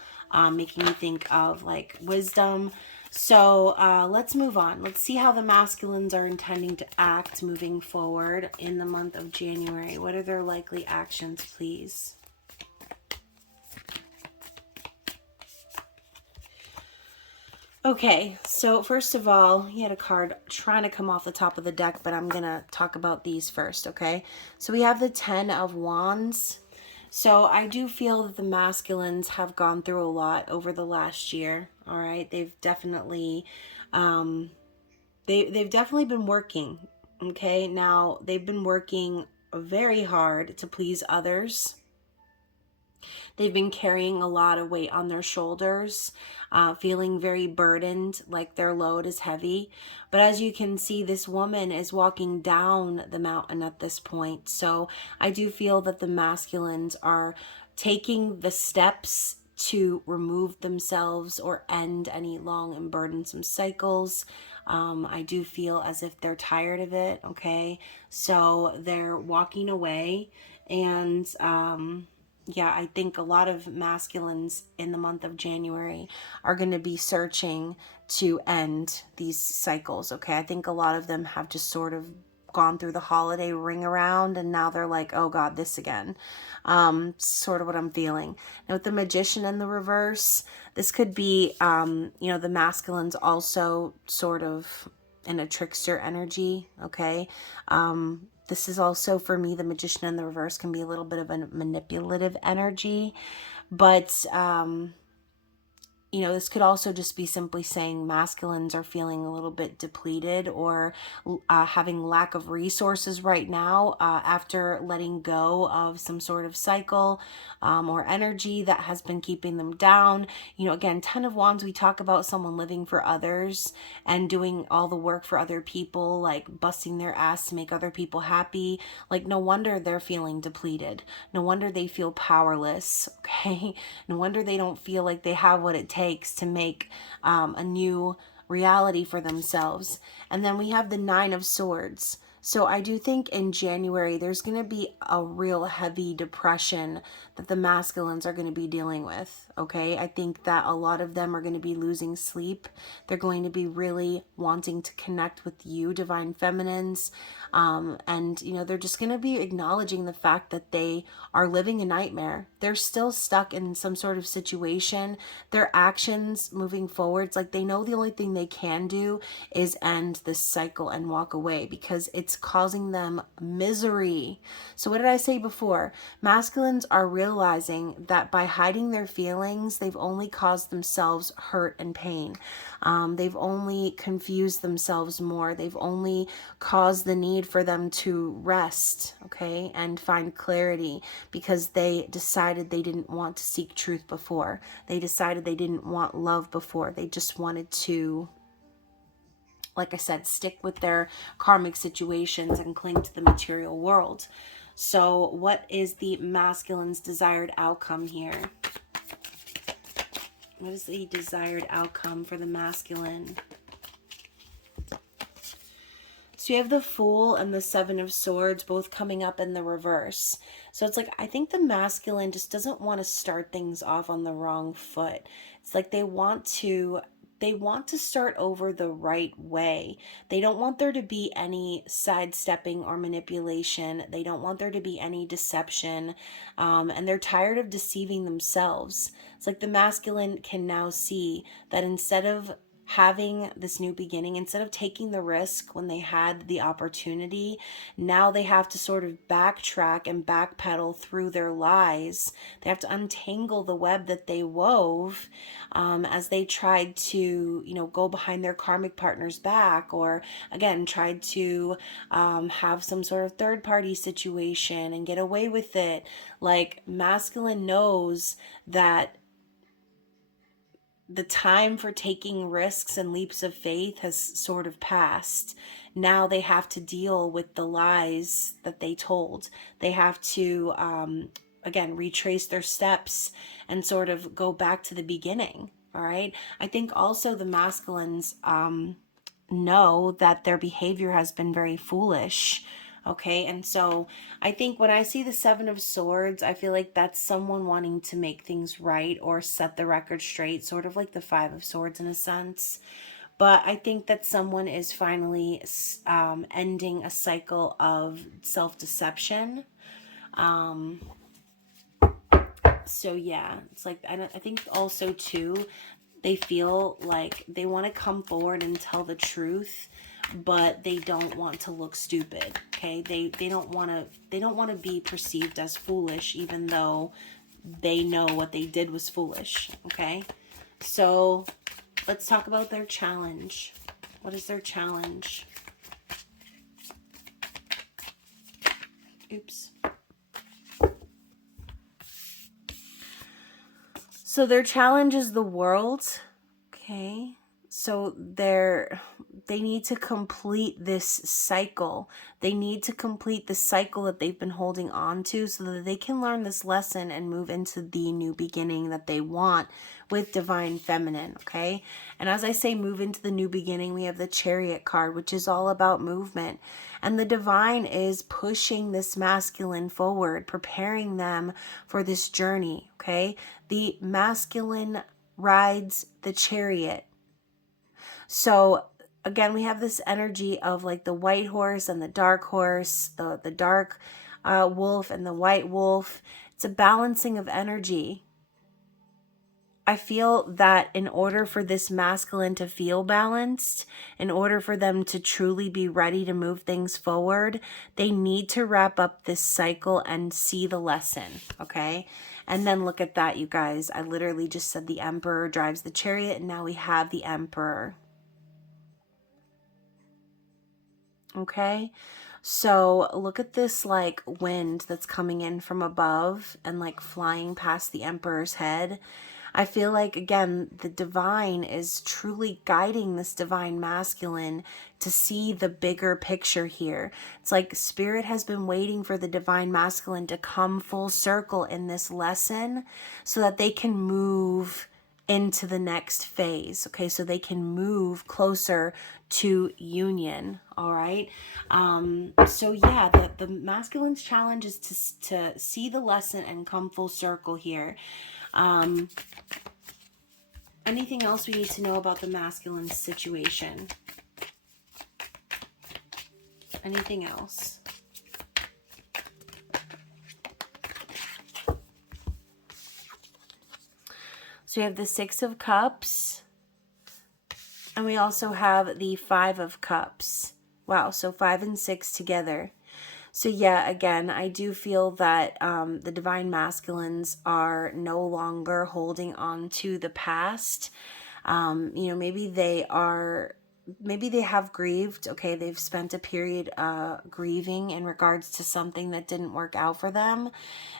making me think of like wisdom. So, let's move on. Let's see how the masculines are intending to act moving forward in the month of January. What are their likely actions, please? Okay, so first of all, he had a card trying to come off the top of the deck, but I'm going to talk about these first, okay? So we have the 10 of Wands. So I do feel that the masculines have gone through a lot over the last year, all right? They've definitely they've definitely been working, okay? Now, they've been working very hard to please others. They've been carrying a lot of weight on their shoulders, feeling very burdened, like their load is heavy. But as you can see, this woman is walking down the mountain at this point. So I do feel that the masculines are taking the steps to remove themselves or end any long and burdensome cycles. I do feel as if they're tired of it, okay? So they're walking away and yeah, I think a lot of masculines in the month of January are going to be searching to end these cycles, okay? I think a lot of them have just sort of gone through the holiday ring around and now they're like, oh God, this again. Sort of what I'm feeling. Now with the Magician in the reverse, this could be, the masculines also sort of in a trickster energy, okay? This is also, for me, the Magician in the reverse can be a little bit of a manipulative energy. But, this could also just be simply saying masculines are feeling a little bit depleted or having lack of resources right now after letting go of some sort of cycle or energy that has been keeping them down. Again, 10 of Wands, we talk about someone living for others and doing all the work for other people, like busting their ass to make other people happy. Like, no wonder they're feeling depleted. No wonder they feel powerless, okay? No wonder they don't feel like they have what it takes to make a new reality for themselves. And then we have the 9 of Swords. So I do think in January, there's going to be a real heavy depression that the masculines are going to be dealing with, okay? I think that a lot of them are going to be losing sleep. They're going to be really wanting to connect with you, divine feminines. And, they're just going to be acknowledging the fact that they are living a nightmare. They're still stuck in some sort of situation. Their actions moving forwards, like they know the only thing they can do is end this cycle and walk away because it's causing them misery. So what did I say before? Masculines are realizing that by hiding their feelings, they've only caused themselves hurt and pain. They've only confused themselves more. They've only caused the need for them to rest, okay, and find clarity because they decided they didn't want to seek truth before. They decided they didn't want love before. They just wanted to, like I said, stick with their karmic situations and cling to the material world. So what is the masculine's desired outcome here? What is the desired outcome for the masculine? So you have the Fool and the 7 of Swords both coming up in the reverse. So it's like, I think the masculine just doesn't want to start things off on the wrong foot. It's like they want to they want to start over the right way. They don't want there to be any sidestepping or manipulation. They don't want there to be any deception. And they're tired of deceiving themselves. It's like the masculine can now see that instead of having this new beginning, instead of taking the risk when they had the opportunity, now they have to sort of backtrack and backpedal through their lies. They have to untangle the web that they wove as they tried to, go behind their karmic partner's back, or again, tried to have some sort of third party situation and get away with it. Like, masculine knows that the time for taking risks and leaps of faith has sort of passed. Now they have to deal with the lies that they told. They have to, again, retrace their steps and sort of go back to the beginning. All right. I think also the masculines know that their behavior has been very foolish. Okay, and so I think when I see the Seven of Swords, I feel like that's someone wanting to make things right or set the record straight, sort of like the Five of Swords in a sense. But I think that someone is finally ending a cycle of self-deception. So yeah, it's like, I think also too, they feel like they want to come forward and tell the truth, but they don't want to look stupid. Okay, they don't want to be perceived as foolish, even though they know what they did was foolish. Okay, so let's talk about their challenge. What is their challenge? Oops. So their challenge is the world. Okay. So they need to complete this cycle. They need to complete the cycle that they've been holding on to so that they can learn this lesson and move into the new beginning that they want with Divine Feminine, okay? And as I say, move into the new beginning, we have the Chariot card, which is all about movement. And the Divine is pushing this masculine forward, preparing them for this journey, okay? The masculine rides the chariot. So again, we have this energy of like the white horse and the dark horse, the dark wolf and the white wolf. It's a balancing of energy. I feel that in order for this masculine to feel balanced, in order for them to truly be ready to move things forward, they need to wrap up this cycle and see the lesson, okay? And then look at that, you guys. I literally just said the Emperor drives the chariot, and now we have the Emperor. Okay? So look at this like wind that's coming in from above and like flying past the Emperor's head. I feel like, again, the divine is truly guiding this divine masculine to see the bigger picture here. It's like spirit has been waiting for the divine masculine to come full circle in this lesson so that they can move into the next phase. Okay, so they can move closer to union. All right. So yeah, the masculine's challenge is to see the lesson and come full circle here. Anything else we need to know about the masculine situation? Anything else? So we have the Six of Cups, and we also have the Five of Cups. Wow, so 5 and 6 together. So yeah, again, I do feel that the divine masculines are no longer holding on to the past. Maybe they have grieved. Okay, they've spent a period grieving in regards to something that didn't work out for them.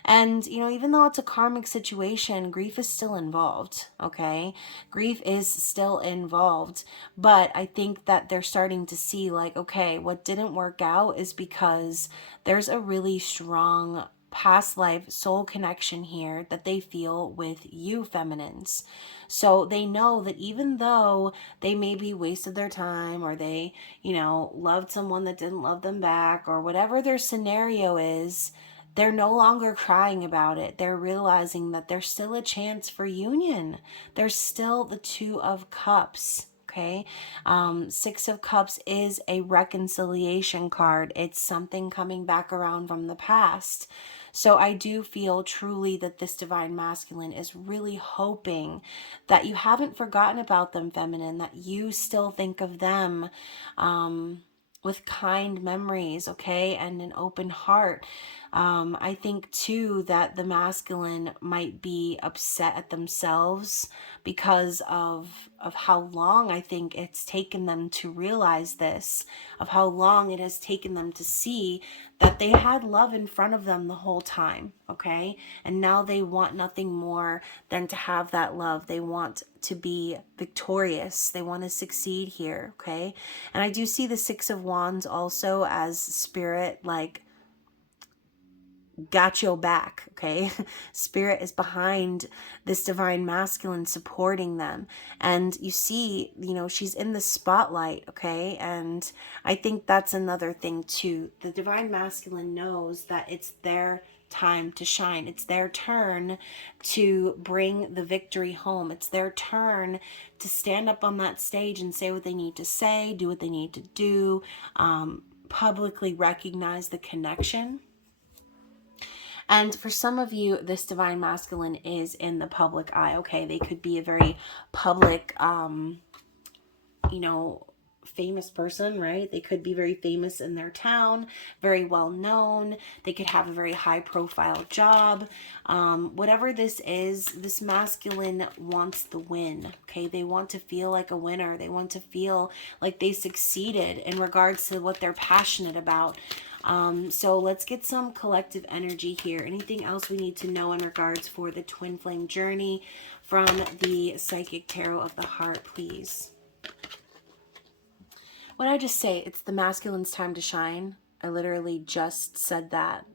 And, even though it's a karmic situation, grief is still involved, okay? Grief is still involved. But I think that they're starting to see, like, okay, what didn't work out is because there's a really strong past life soul connection here that they feel with you feminines. So they know that even though they maybe wasted their time, or they, loved someone that didn't love them back, or whatever their scenario is, they're no longer crying about it. They're realizing that there's still a chance for union. There's still the Two of Cups. Okay. Six of Cups is a reconciliation card. It's something coming back around from the past. So I do feel truly that this divine masculine is really hoping that you haven't forgotten about them, feminine, that you still think of them with kind memories, okay, and an open heart. I think too that the masculine might be upset at themselves because of how long I think it's taken them to realize this, of how long it has taken them to see that they had love in front of them the whole time, okay? And now they want nothing more than to have that love. They want to be victorious. They want to succeed here, okay? And I do see the Six of Wands also as spirit, like, got your back, okay? Spirit is behind this divine masculine, supporting them. And you see, you know, she's in the spotlight, okay? And I think that's another thing too. The divine masculine knows that it's their time to shine. It's their turn to bring the victory home. It's their turn to stand up on that stage and say what they need to say, do what they need to do, publicly recognize the connection. And for some of you, this divine masculine is in the public eye, okay? They could be a very public, you know, famous person, right? They could be very famous in their town, very well known. They could have a very high profile job. Whatever this is, this masculine wants the win, okay? They want to feel like a winner. They want to feel like they succeeded in regards to what they're passionate about. So let's get some collective energy here. Anything else we need to know in regards for the twin flame journey from the Psychic Tarot of the Heart, please? What did I just say? It's the masculine's time to shine. I literally just said that.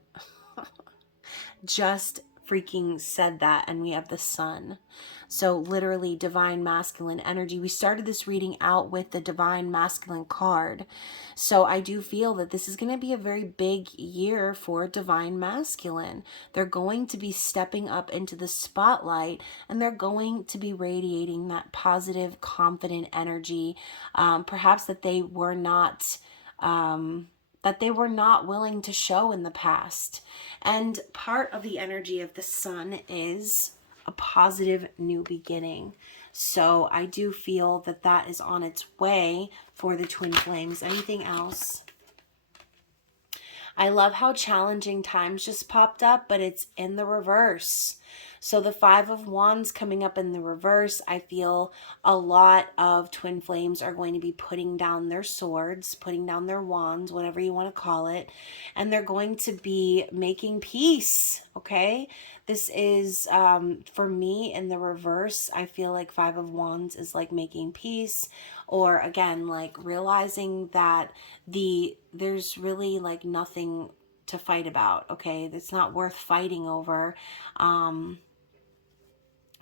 Just freaking said that. And we have the sun. So literally divine masculine energy. We started this reading out with the divine masculine card. So I do feel that this is going to be a very big year for divine masculine. They're going to be stepping up into the spotlight, and they're going to be radiating that positive, confident energy. Perhaps that they were not willing to show in the past. And part of the energy of the sun is a positive new beginning. So I do feel that that is on its way for the twin flames. Anything else? I love how challenging times just popped up, but it's in the reverse. So the Five of Wands coming up in the reverse, I feel a lot of twin flames are going to be putting down their swords, putting down their wands, whatever you want to call it, and they're going to be making peace, okay? This is, for me, in the reverse, I feel like Five of Wands is like making peace, or again, like realizing that there's really like nothing to fight about, okay? It's not worth fighting over.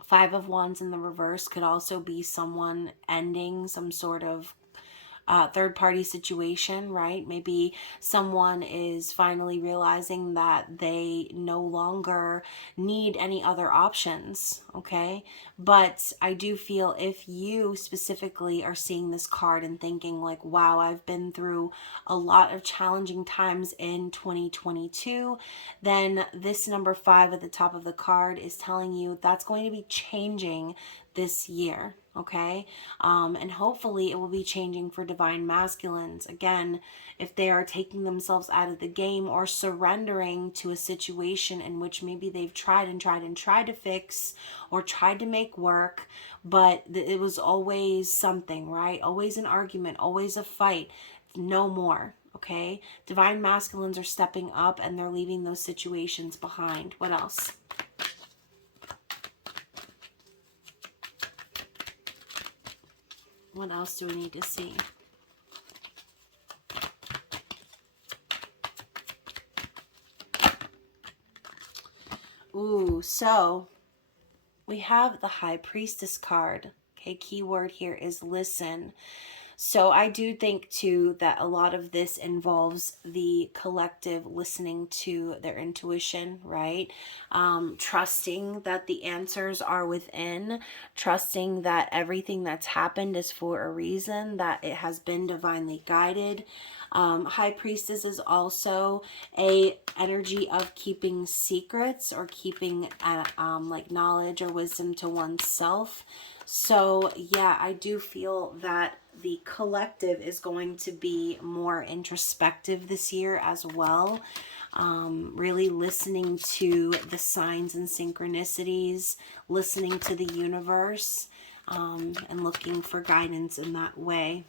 Five of Wands in the reverse could also be someone ending some sort of third-party situation, right? Maybe someone is finally realizing that they no longer need any other options, okay? But I do feel if you specifically are seeing this card and thinking like, wow, I've been through a lot of challenging times in 2022, then this number 5 at the top of the card is telling you that's going to be changing this year, okay? And hopefully it will be changing for divine masculines. Again, if they are taking themselves out of the game or surrendering to a situation in which maybe they've tried to fix or tried to make work, but it was always something, right? Always an argument, always a fight. No more, okay? Divine masculines are stepping up and they're leaving those situations behind. What else? What else do we need to see? Ooh, so we have the High Priestess card. Okay, keyword here is listen. So I do think too that a lot of this involves the collective listening to their intuition, right? Trusting that the answers are within, trusting that everything that's happened is for a reason, that it has been divinely guided. High Priestess is also a energy of keeping secrets or keeping like knowledge or wisdom to oneself. So yeah, I do feel that the collective is going to be more introspective this year as well. Really listening to the signs and synchronicities, listening to the universe, and looking for guidance in that way.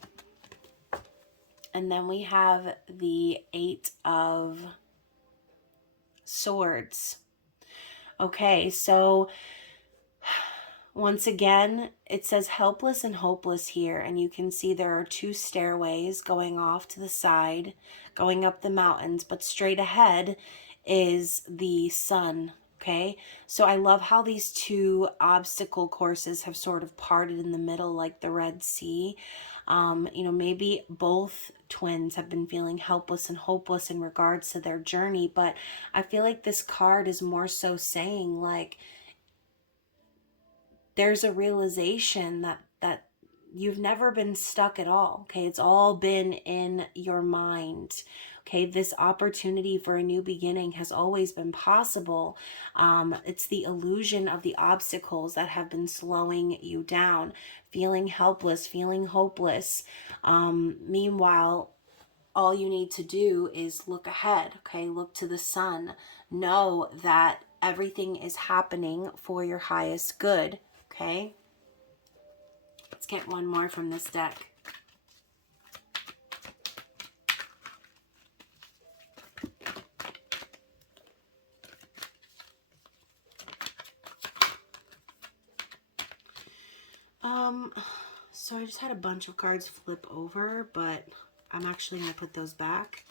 And then we have the Eight of Swords. Okay, so once again, it says helpless and hopeless here, and you can see there are two stairways going off to the side, going up the mountains, but straight ahead is the sun. Okay, so I love how these two obstacle courses have sort of parted in the middle like the Red Sea. Maybe both twins have been feeling helpless and hopeless in regards to their journey, but I feel like this card is more so saying like, there's a realization that you've never been stuck at all. Okay, it's all been in your mind. Okay, this opportunity for a new beginning has always been possible. It's the illusion of the obstacles that have been slowing you down, feeling helpless, feeling hopeless. Meanwhile, all you need to do is look ahead, okay? Look to the sun. Know that everything is happening for your highest good, okay? Let's get one more from this deck. So I just had a bunch of cards flip over, but I'm actually going to put those back.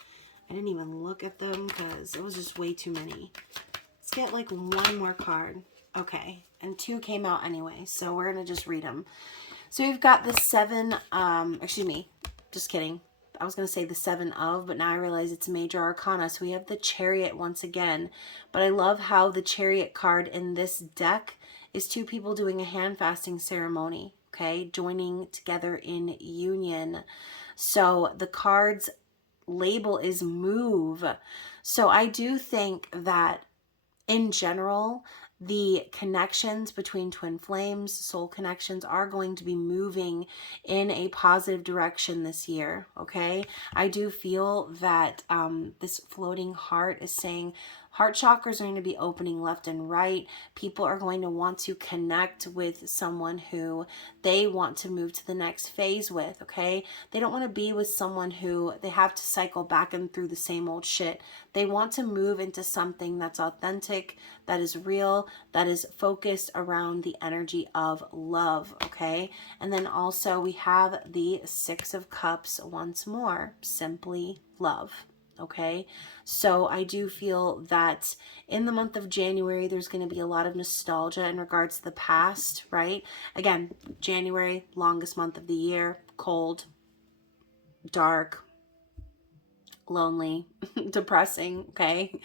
I didn't even look at them because it was just way too many. Let's get like one more card. Okay, and two came out anyway, so we're going to just read them. So we've got the just kidding. I was going to say the Seven of, but now I realize it's Major Arcana. So we have the Chariot once again. But I love how the Chariot card in this deck is two people doing a hand fasting ceremony, okay? Joining together in union. So the card's label is move. So I do think that in general, the connections between twin flames, soul connections, are going to be moving in a positive direction this year, okay? I do feel that this floating heart is saying heart chakras are going to be opening left and right. People are going to want to connect with someone who they want to move to the next phase with, okay? They don't want to be with someone who they have to cycle back and through the same old shit. They want to move into something that's authentic, that is real, that is focused around the energy of love, okay? And then also we have the Six of Cups once more, simply love. Okay, so I do feel that in the month of January, there's going to be a lot of nostalgia in regards to the past, right? Again, January, longest month of the year, cold, dark, lonely, depressing, okay?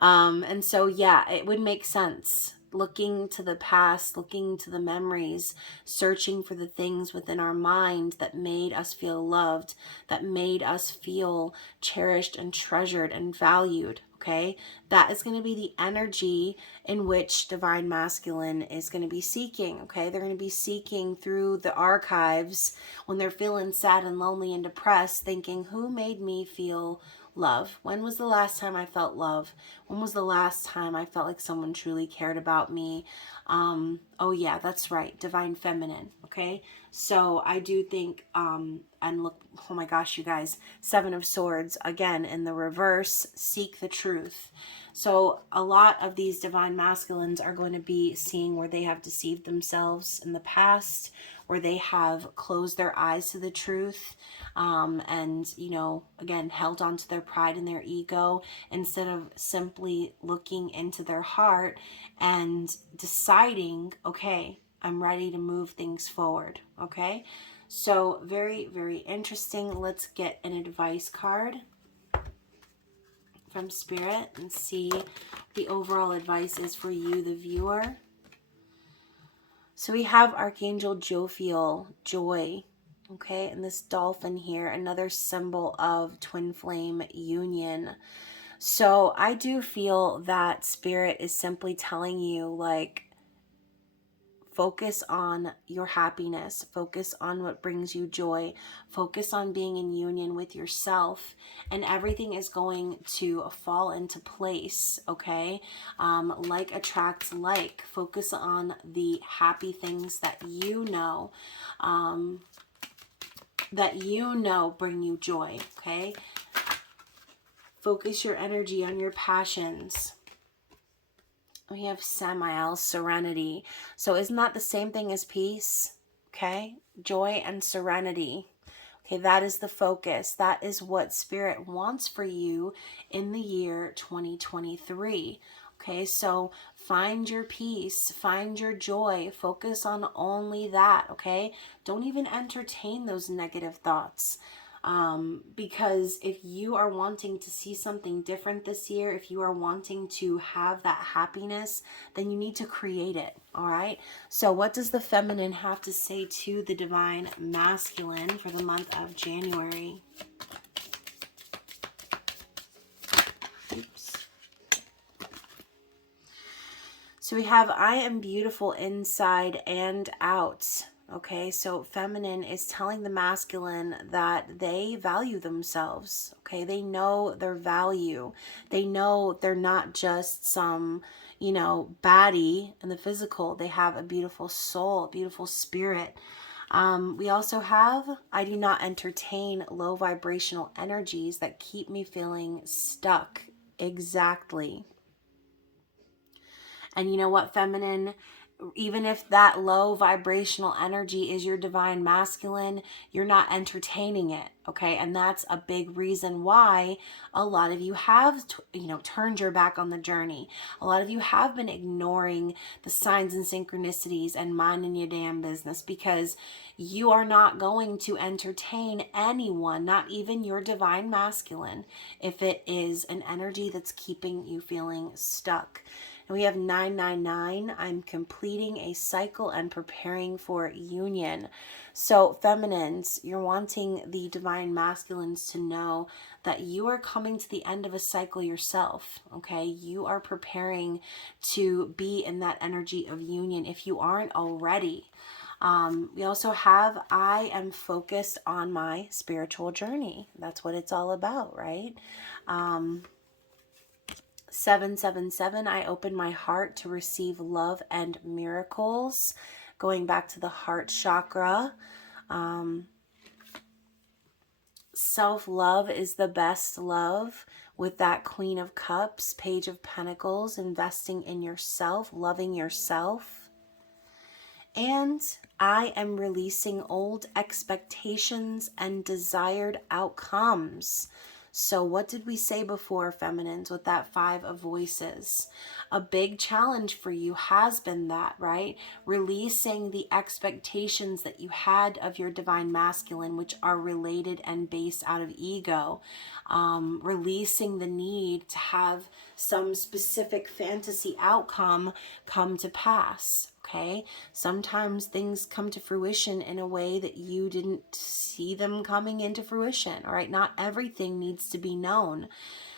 And so, yeah, it would make sense. Looking to the past, looking to the memories, searching for the things within our mind that made us feel loved, that made us feel cherished and treasured and valued, okay? That is going to be the energy in which Divine Masculine is going to be seeking, okay? They're going to be seeking through the archives when they're feeling sad and lonely and depressed, thinking, who made me feel love? When was the last time I felt love? When was the last time I felt like someone truly cared about me? Oh yeah, that's right, Divine Feminine, okay? So I do think, and look, oh my gosh, you guys, Seven of Swords, again, in the reverse, seek the truth. So a lot of these Divine Masculines are going to be seeing where they have deceived themselves in the past, where they have closed their eyes to the truth, and, again, held on to their pride and their ego instead of simply looking into their heart and deciding, okay, I'm ready to move things forward, okay? So very, very interesting. Let's get an advice card from Spirit and see the overall advice is for you, the viewer. So we have Archangel Jophiel, joy, okay, and this dolphin here, another symbol of twin flame union. So I do feel that Spirit is simply telling you, like, focus on your happiness, focus on what brings you joy, focus on being in union with yourself, and everything is going to fall into place, okay? Like attracts like. Focus on the happy things that you know bring you joy, okay? Focus your energy on your passions. We have Samael, serenity. So isn't that the same thing as peace? Okay, joy and serenity. Okay, that is the focus. That is what Spirit wants for you in the year 2023. Okay, so find your peace, find your joy, focus on only that, okay? Don't even entertain those negative thoughts. Because if you are wanting to see something different this year, if you are wanting to have that happiness, then you need to create it, all right? So what does the feminine have to say to the divine masculine for the month of January? Oops. So we have, I am beautiful inside and out. Okay, so feminine is telling the masculine that they value themselves. Okay, they know their value. They know they're not just some, you know, baddie in the physical. They have a beautiful soul, a beautiful spirit. We also have, I do not entertain low vibrational energies that keep me feeling stuck. Exactly. And you know what, feminine? Even if that low vibrational energy is your divine masculine, you're not entertaining it, okay? And that's a big reason why a lot of you have, turned your back on the journey. A lot of you have been ignoring the signs and synchronicities and minding your damn business, because you are not going to entertain anyone, not even your divine masculine, if it is an energy that's keeping you feeling stuck. And we have 999. I'm completing a cycle and preparing for union. So feminines, you're wanting the divine masculines to know that you are coming to the end of a cycle yourself, okay? You are preparing to be in that energy of union if you aren't already. We also have, I am focused on my spiritual journey. That's what it's all about, right? 777, I open my heart to receive love and miracles. Going back to the heart chakra. Self-love is the best love, with that Queen of Cups, Page of Pentacles, investing in yourself, loving yourself. And I am releasing old expectations and desired outcomes. So what did we say before, feminines, with that 5 of voices? A big challenge for you has been that, right? Releasing the expectations that you had of your divine masculine, which are related and based out of ego. Releasing the need to have some specific fantasy outcome come to pass. Okay, sometimes things come to fruition in a way that you didn't see them coming into fruition. All right, not everything needs to be known.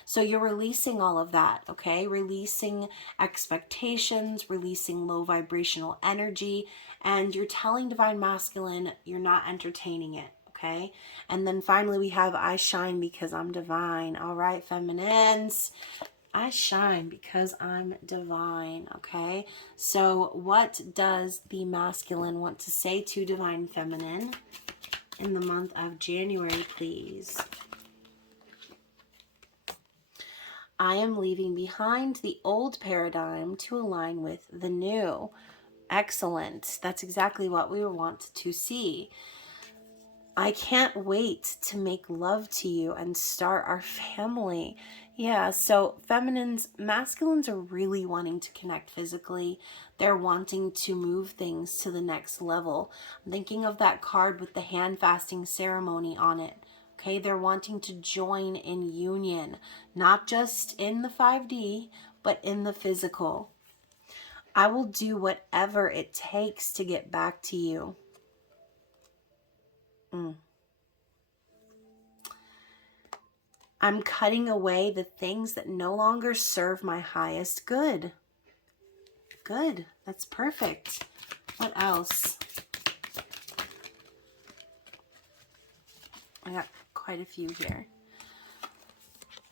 So you're releasing all of that, okay? Releasing expectations, releasing low vibrational energy, and you're telling divine masculine you're not entertaining it, okay? And then finally we have, I shine because I'm divine. All right, feminines. I shine because I'm divine, okay? So what does the masculine want to say to divine feminine in the month of January, please? I am leaving behind the old paradigm to align with the new. Excellent. That's exactly what we want to see. I can't wait to make love to you and start our family. Yeah, so feminines, masculines are really wanting to connect physically. They're wanting to move things to the next level. I'm thinking of that card with the hand fasting ceremony on it. Okay, they're wanting to join in union, not just in the 5D, but in the physical. I will do whatever it takes to get back to you. I'm cutting away the things that no longer serve my highest good. Good. That's perfect. What else? I got quite a few here.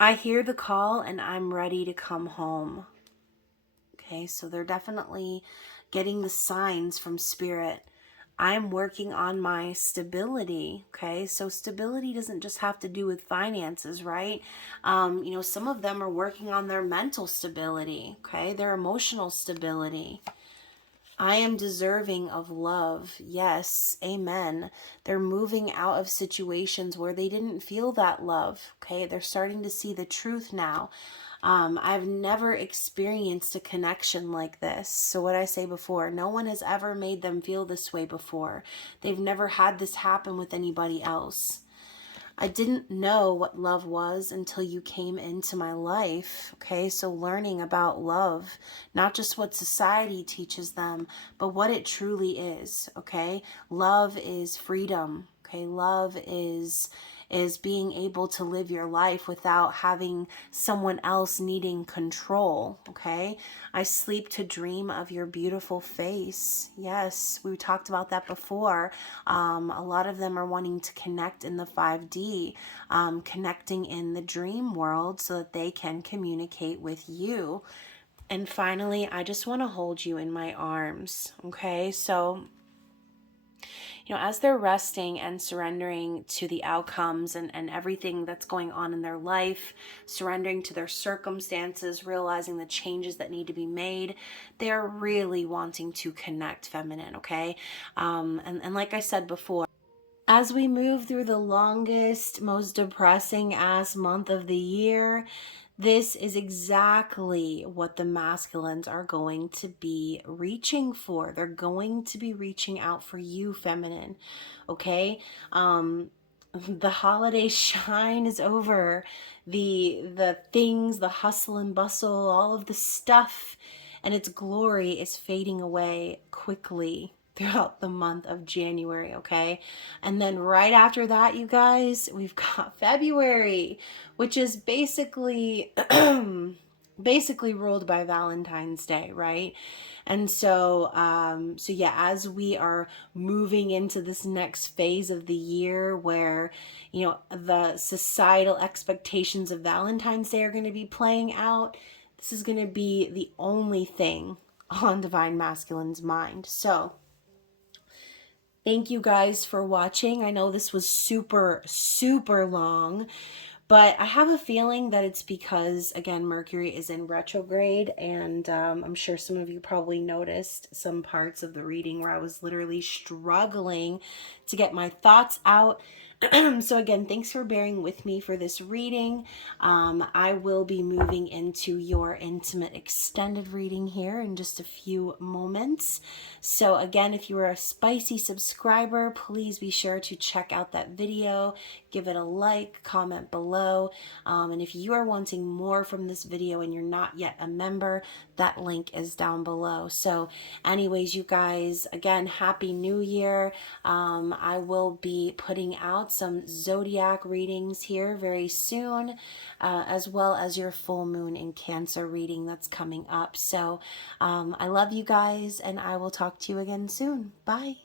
I hear the call and I'm ready to come home. Okay, so they're definitely getting the signs from Spirit. I'm working on my stability. Okay, so stability doesn't just have to do with finances, right? You know, some of them are working on their mental stability, okay, their emotional stability. I am deserving of love. Yes, amen. They're moving out of situations where they didn't feel that love. Okay, they're starting to see the truth now. I've never experienced a connection like this. So what I say before, no one has ever made them feel this way before. They've never had this happen with anybody else. I didn't know what love was until you came into my life. Okay, so learning about love, not just what society teaches them, but what it truly is. Okay, love is freedom. Okay, love is being able to live your life without having someone else needing control. Okay, I sleep to dream of your beautiful face. Yes, we talked about that before. A lot of them are wanting to connect in the 5D, connecting in the dream world so that they can communicate with you. And finally, I just want to hold you in my arms. Okay, so you know, as they're resting and surrendering to the outcomes and everything that's going on in their life, surrendering to their circumstances, realizing the changes that need to be made, they're really wanting to connect, feminine, okay? And like I said before, as we move through the longest, most depressing ass month of the year, this is exactly what the masculines are going to be reaching for. They're going to be reaching out for you, feminine. Okay? The holiday shine is over. The things, the hustle and bustle, all of the stuff and its glory is fading away quickly throughout the month of January, okay? And then right after that, you guys, we've got February, which is basically basically ruled by Valentine's Day, right? And so so yeah, as we are moving into this next phase of the year where, you know, the societal expectations of Valentine's Day are going to be playing out, this is going to be the only thing on Divine Masculine's mind. So thank you guys for watching. I know this was super, super long, but I have a feeling that it's because, again, Mercury is in retrograde, and I'm sure some of you probably noticed some parts of the reading where I was literally struggling to get my thoughts out. So again, thanks for bearing with me for this reading. I will be moving into your intimate extended reading here in just a few moments. So again, if you are a spicy subscriber, please be sure to check out that video, give it a like, comment below. And if you are wanting more from this video and you're not yet a member, that link is down below. So anyways, you guys, again, Happy New Year. I will be putting out some zodiac readings here very soon, as well as your full moon in Cancer reading that's coming up. So I love you guys, and I will talk to you again soon. Bye.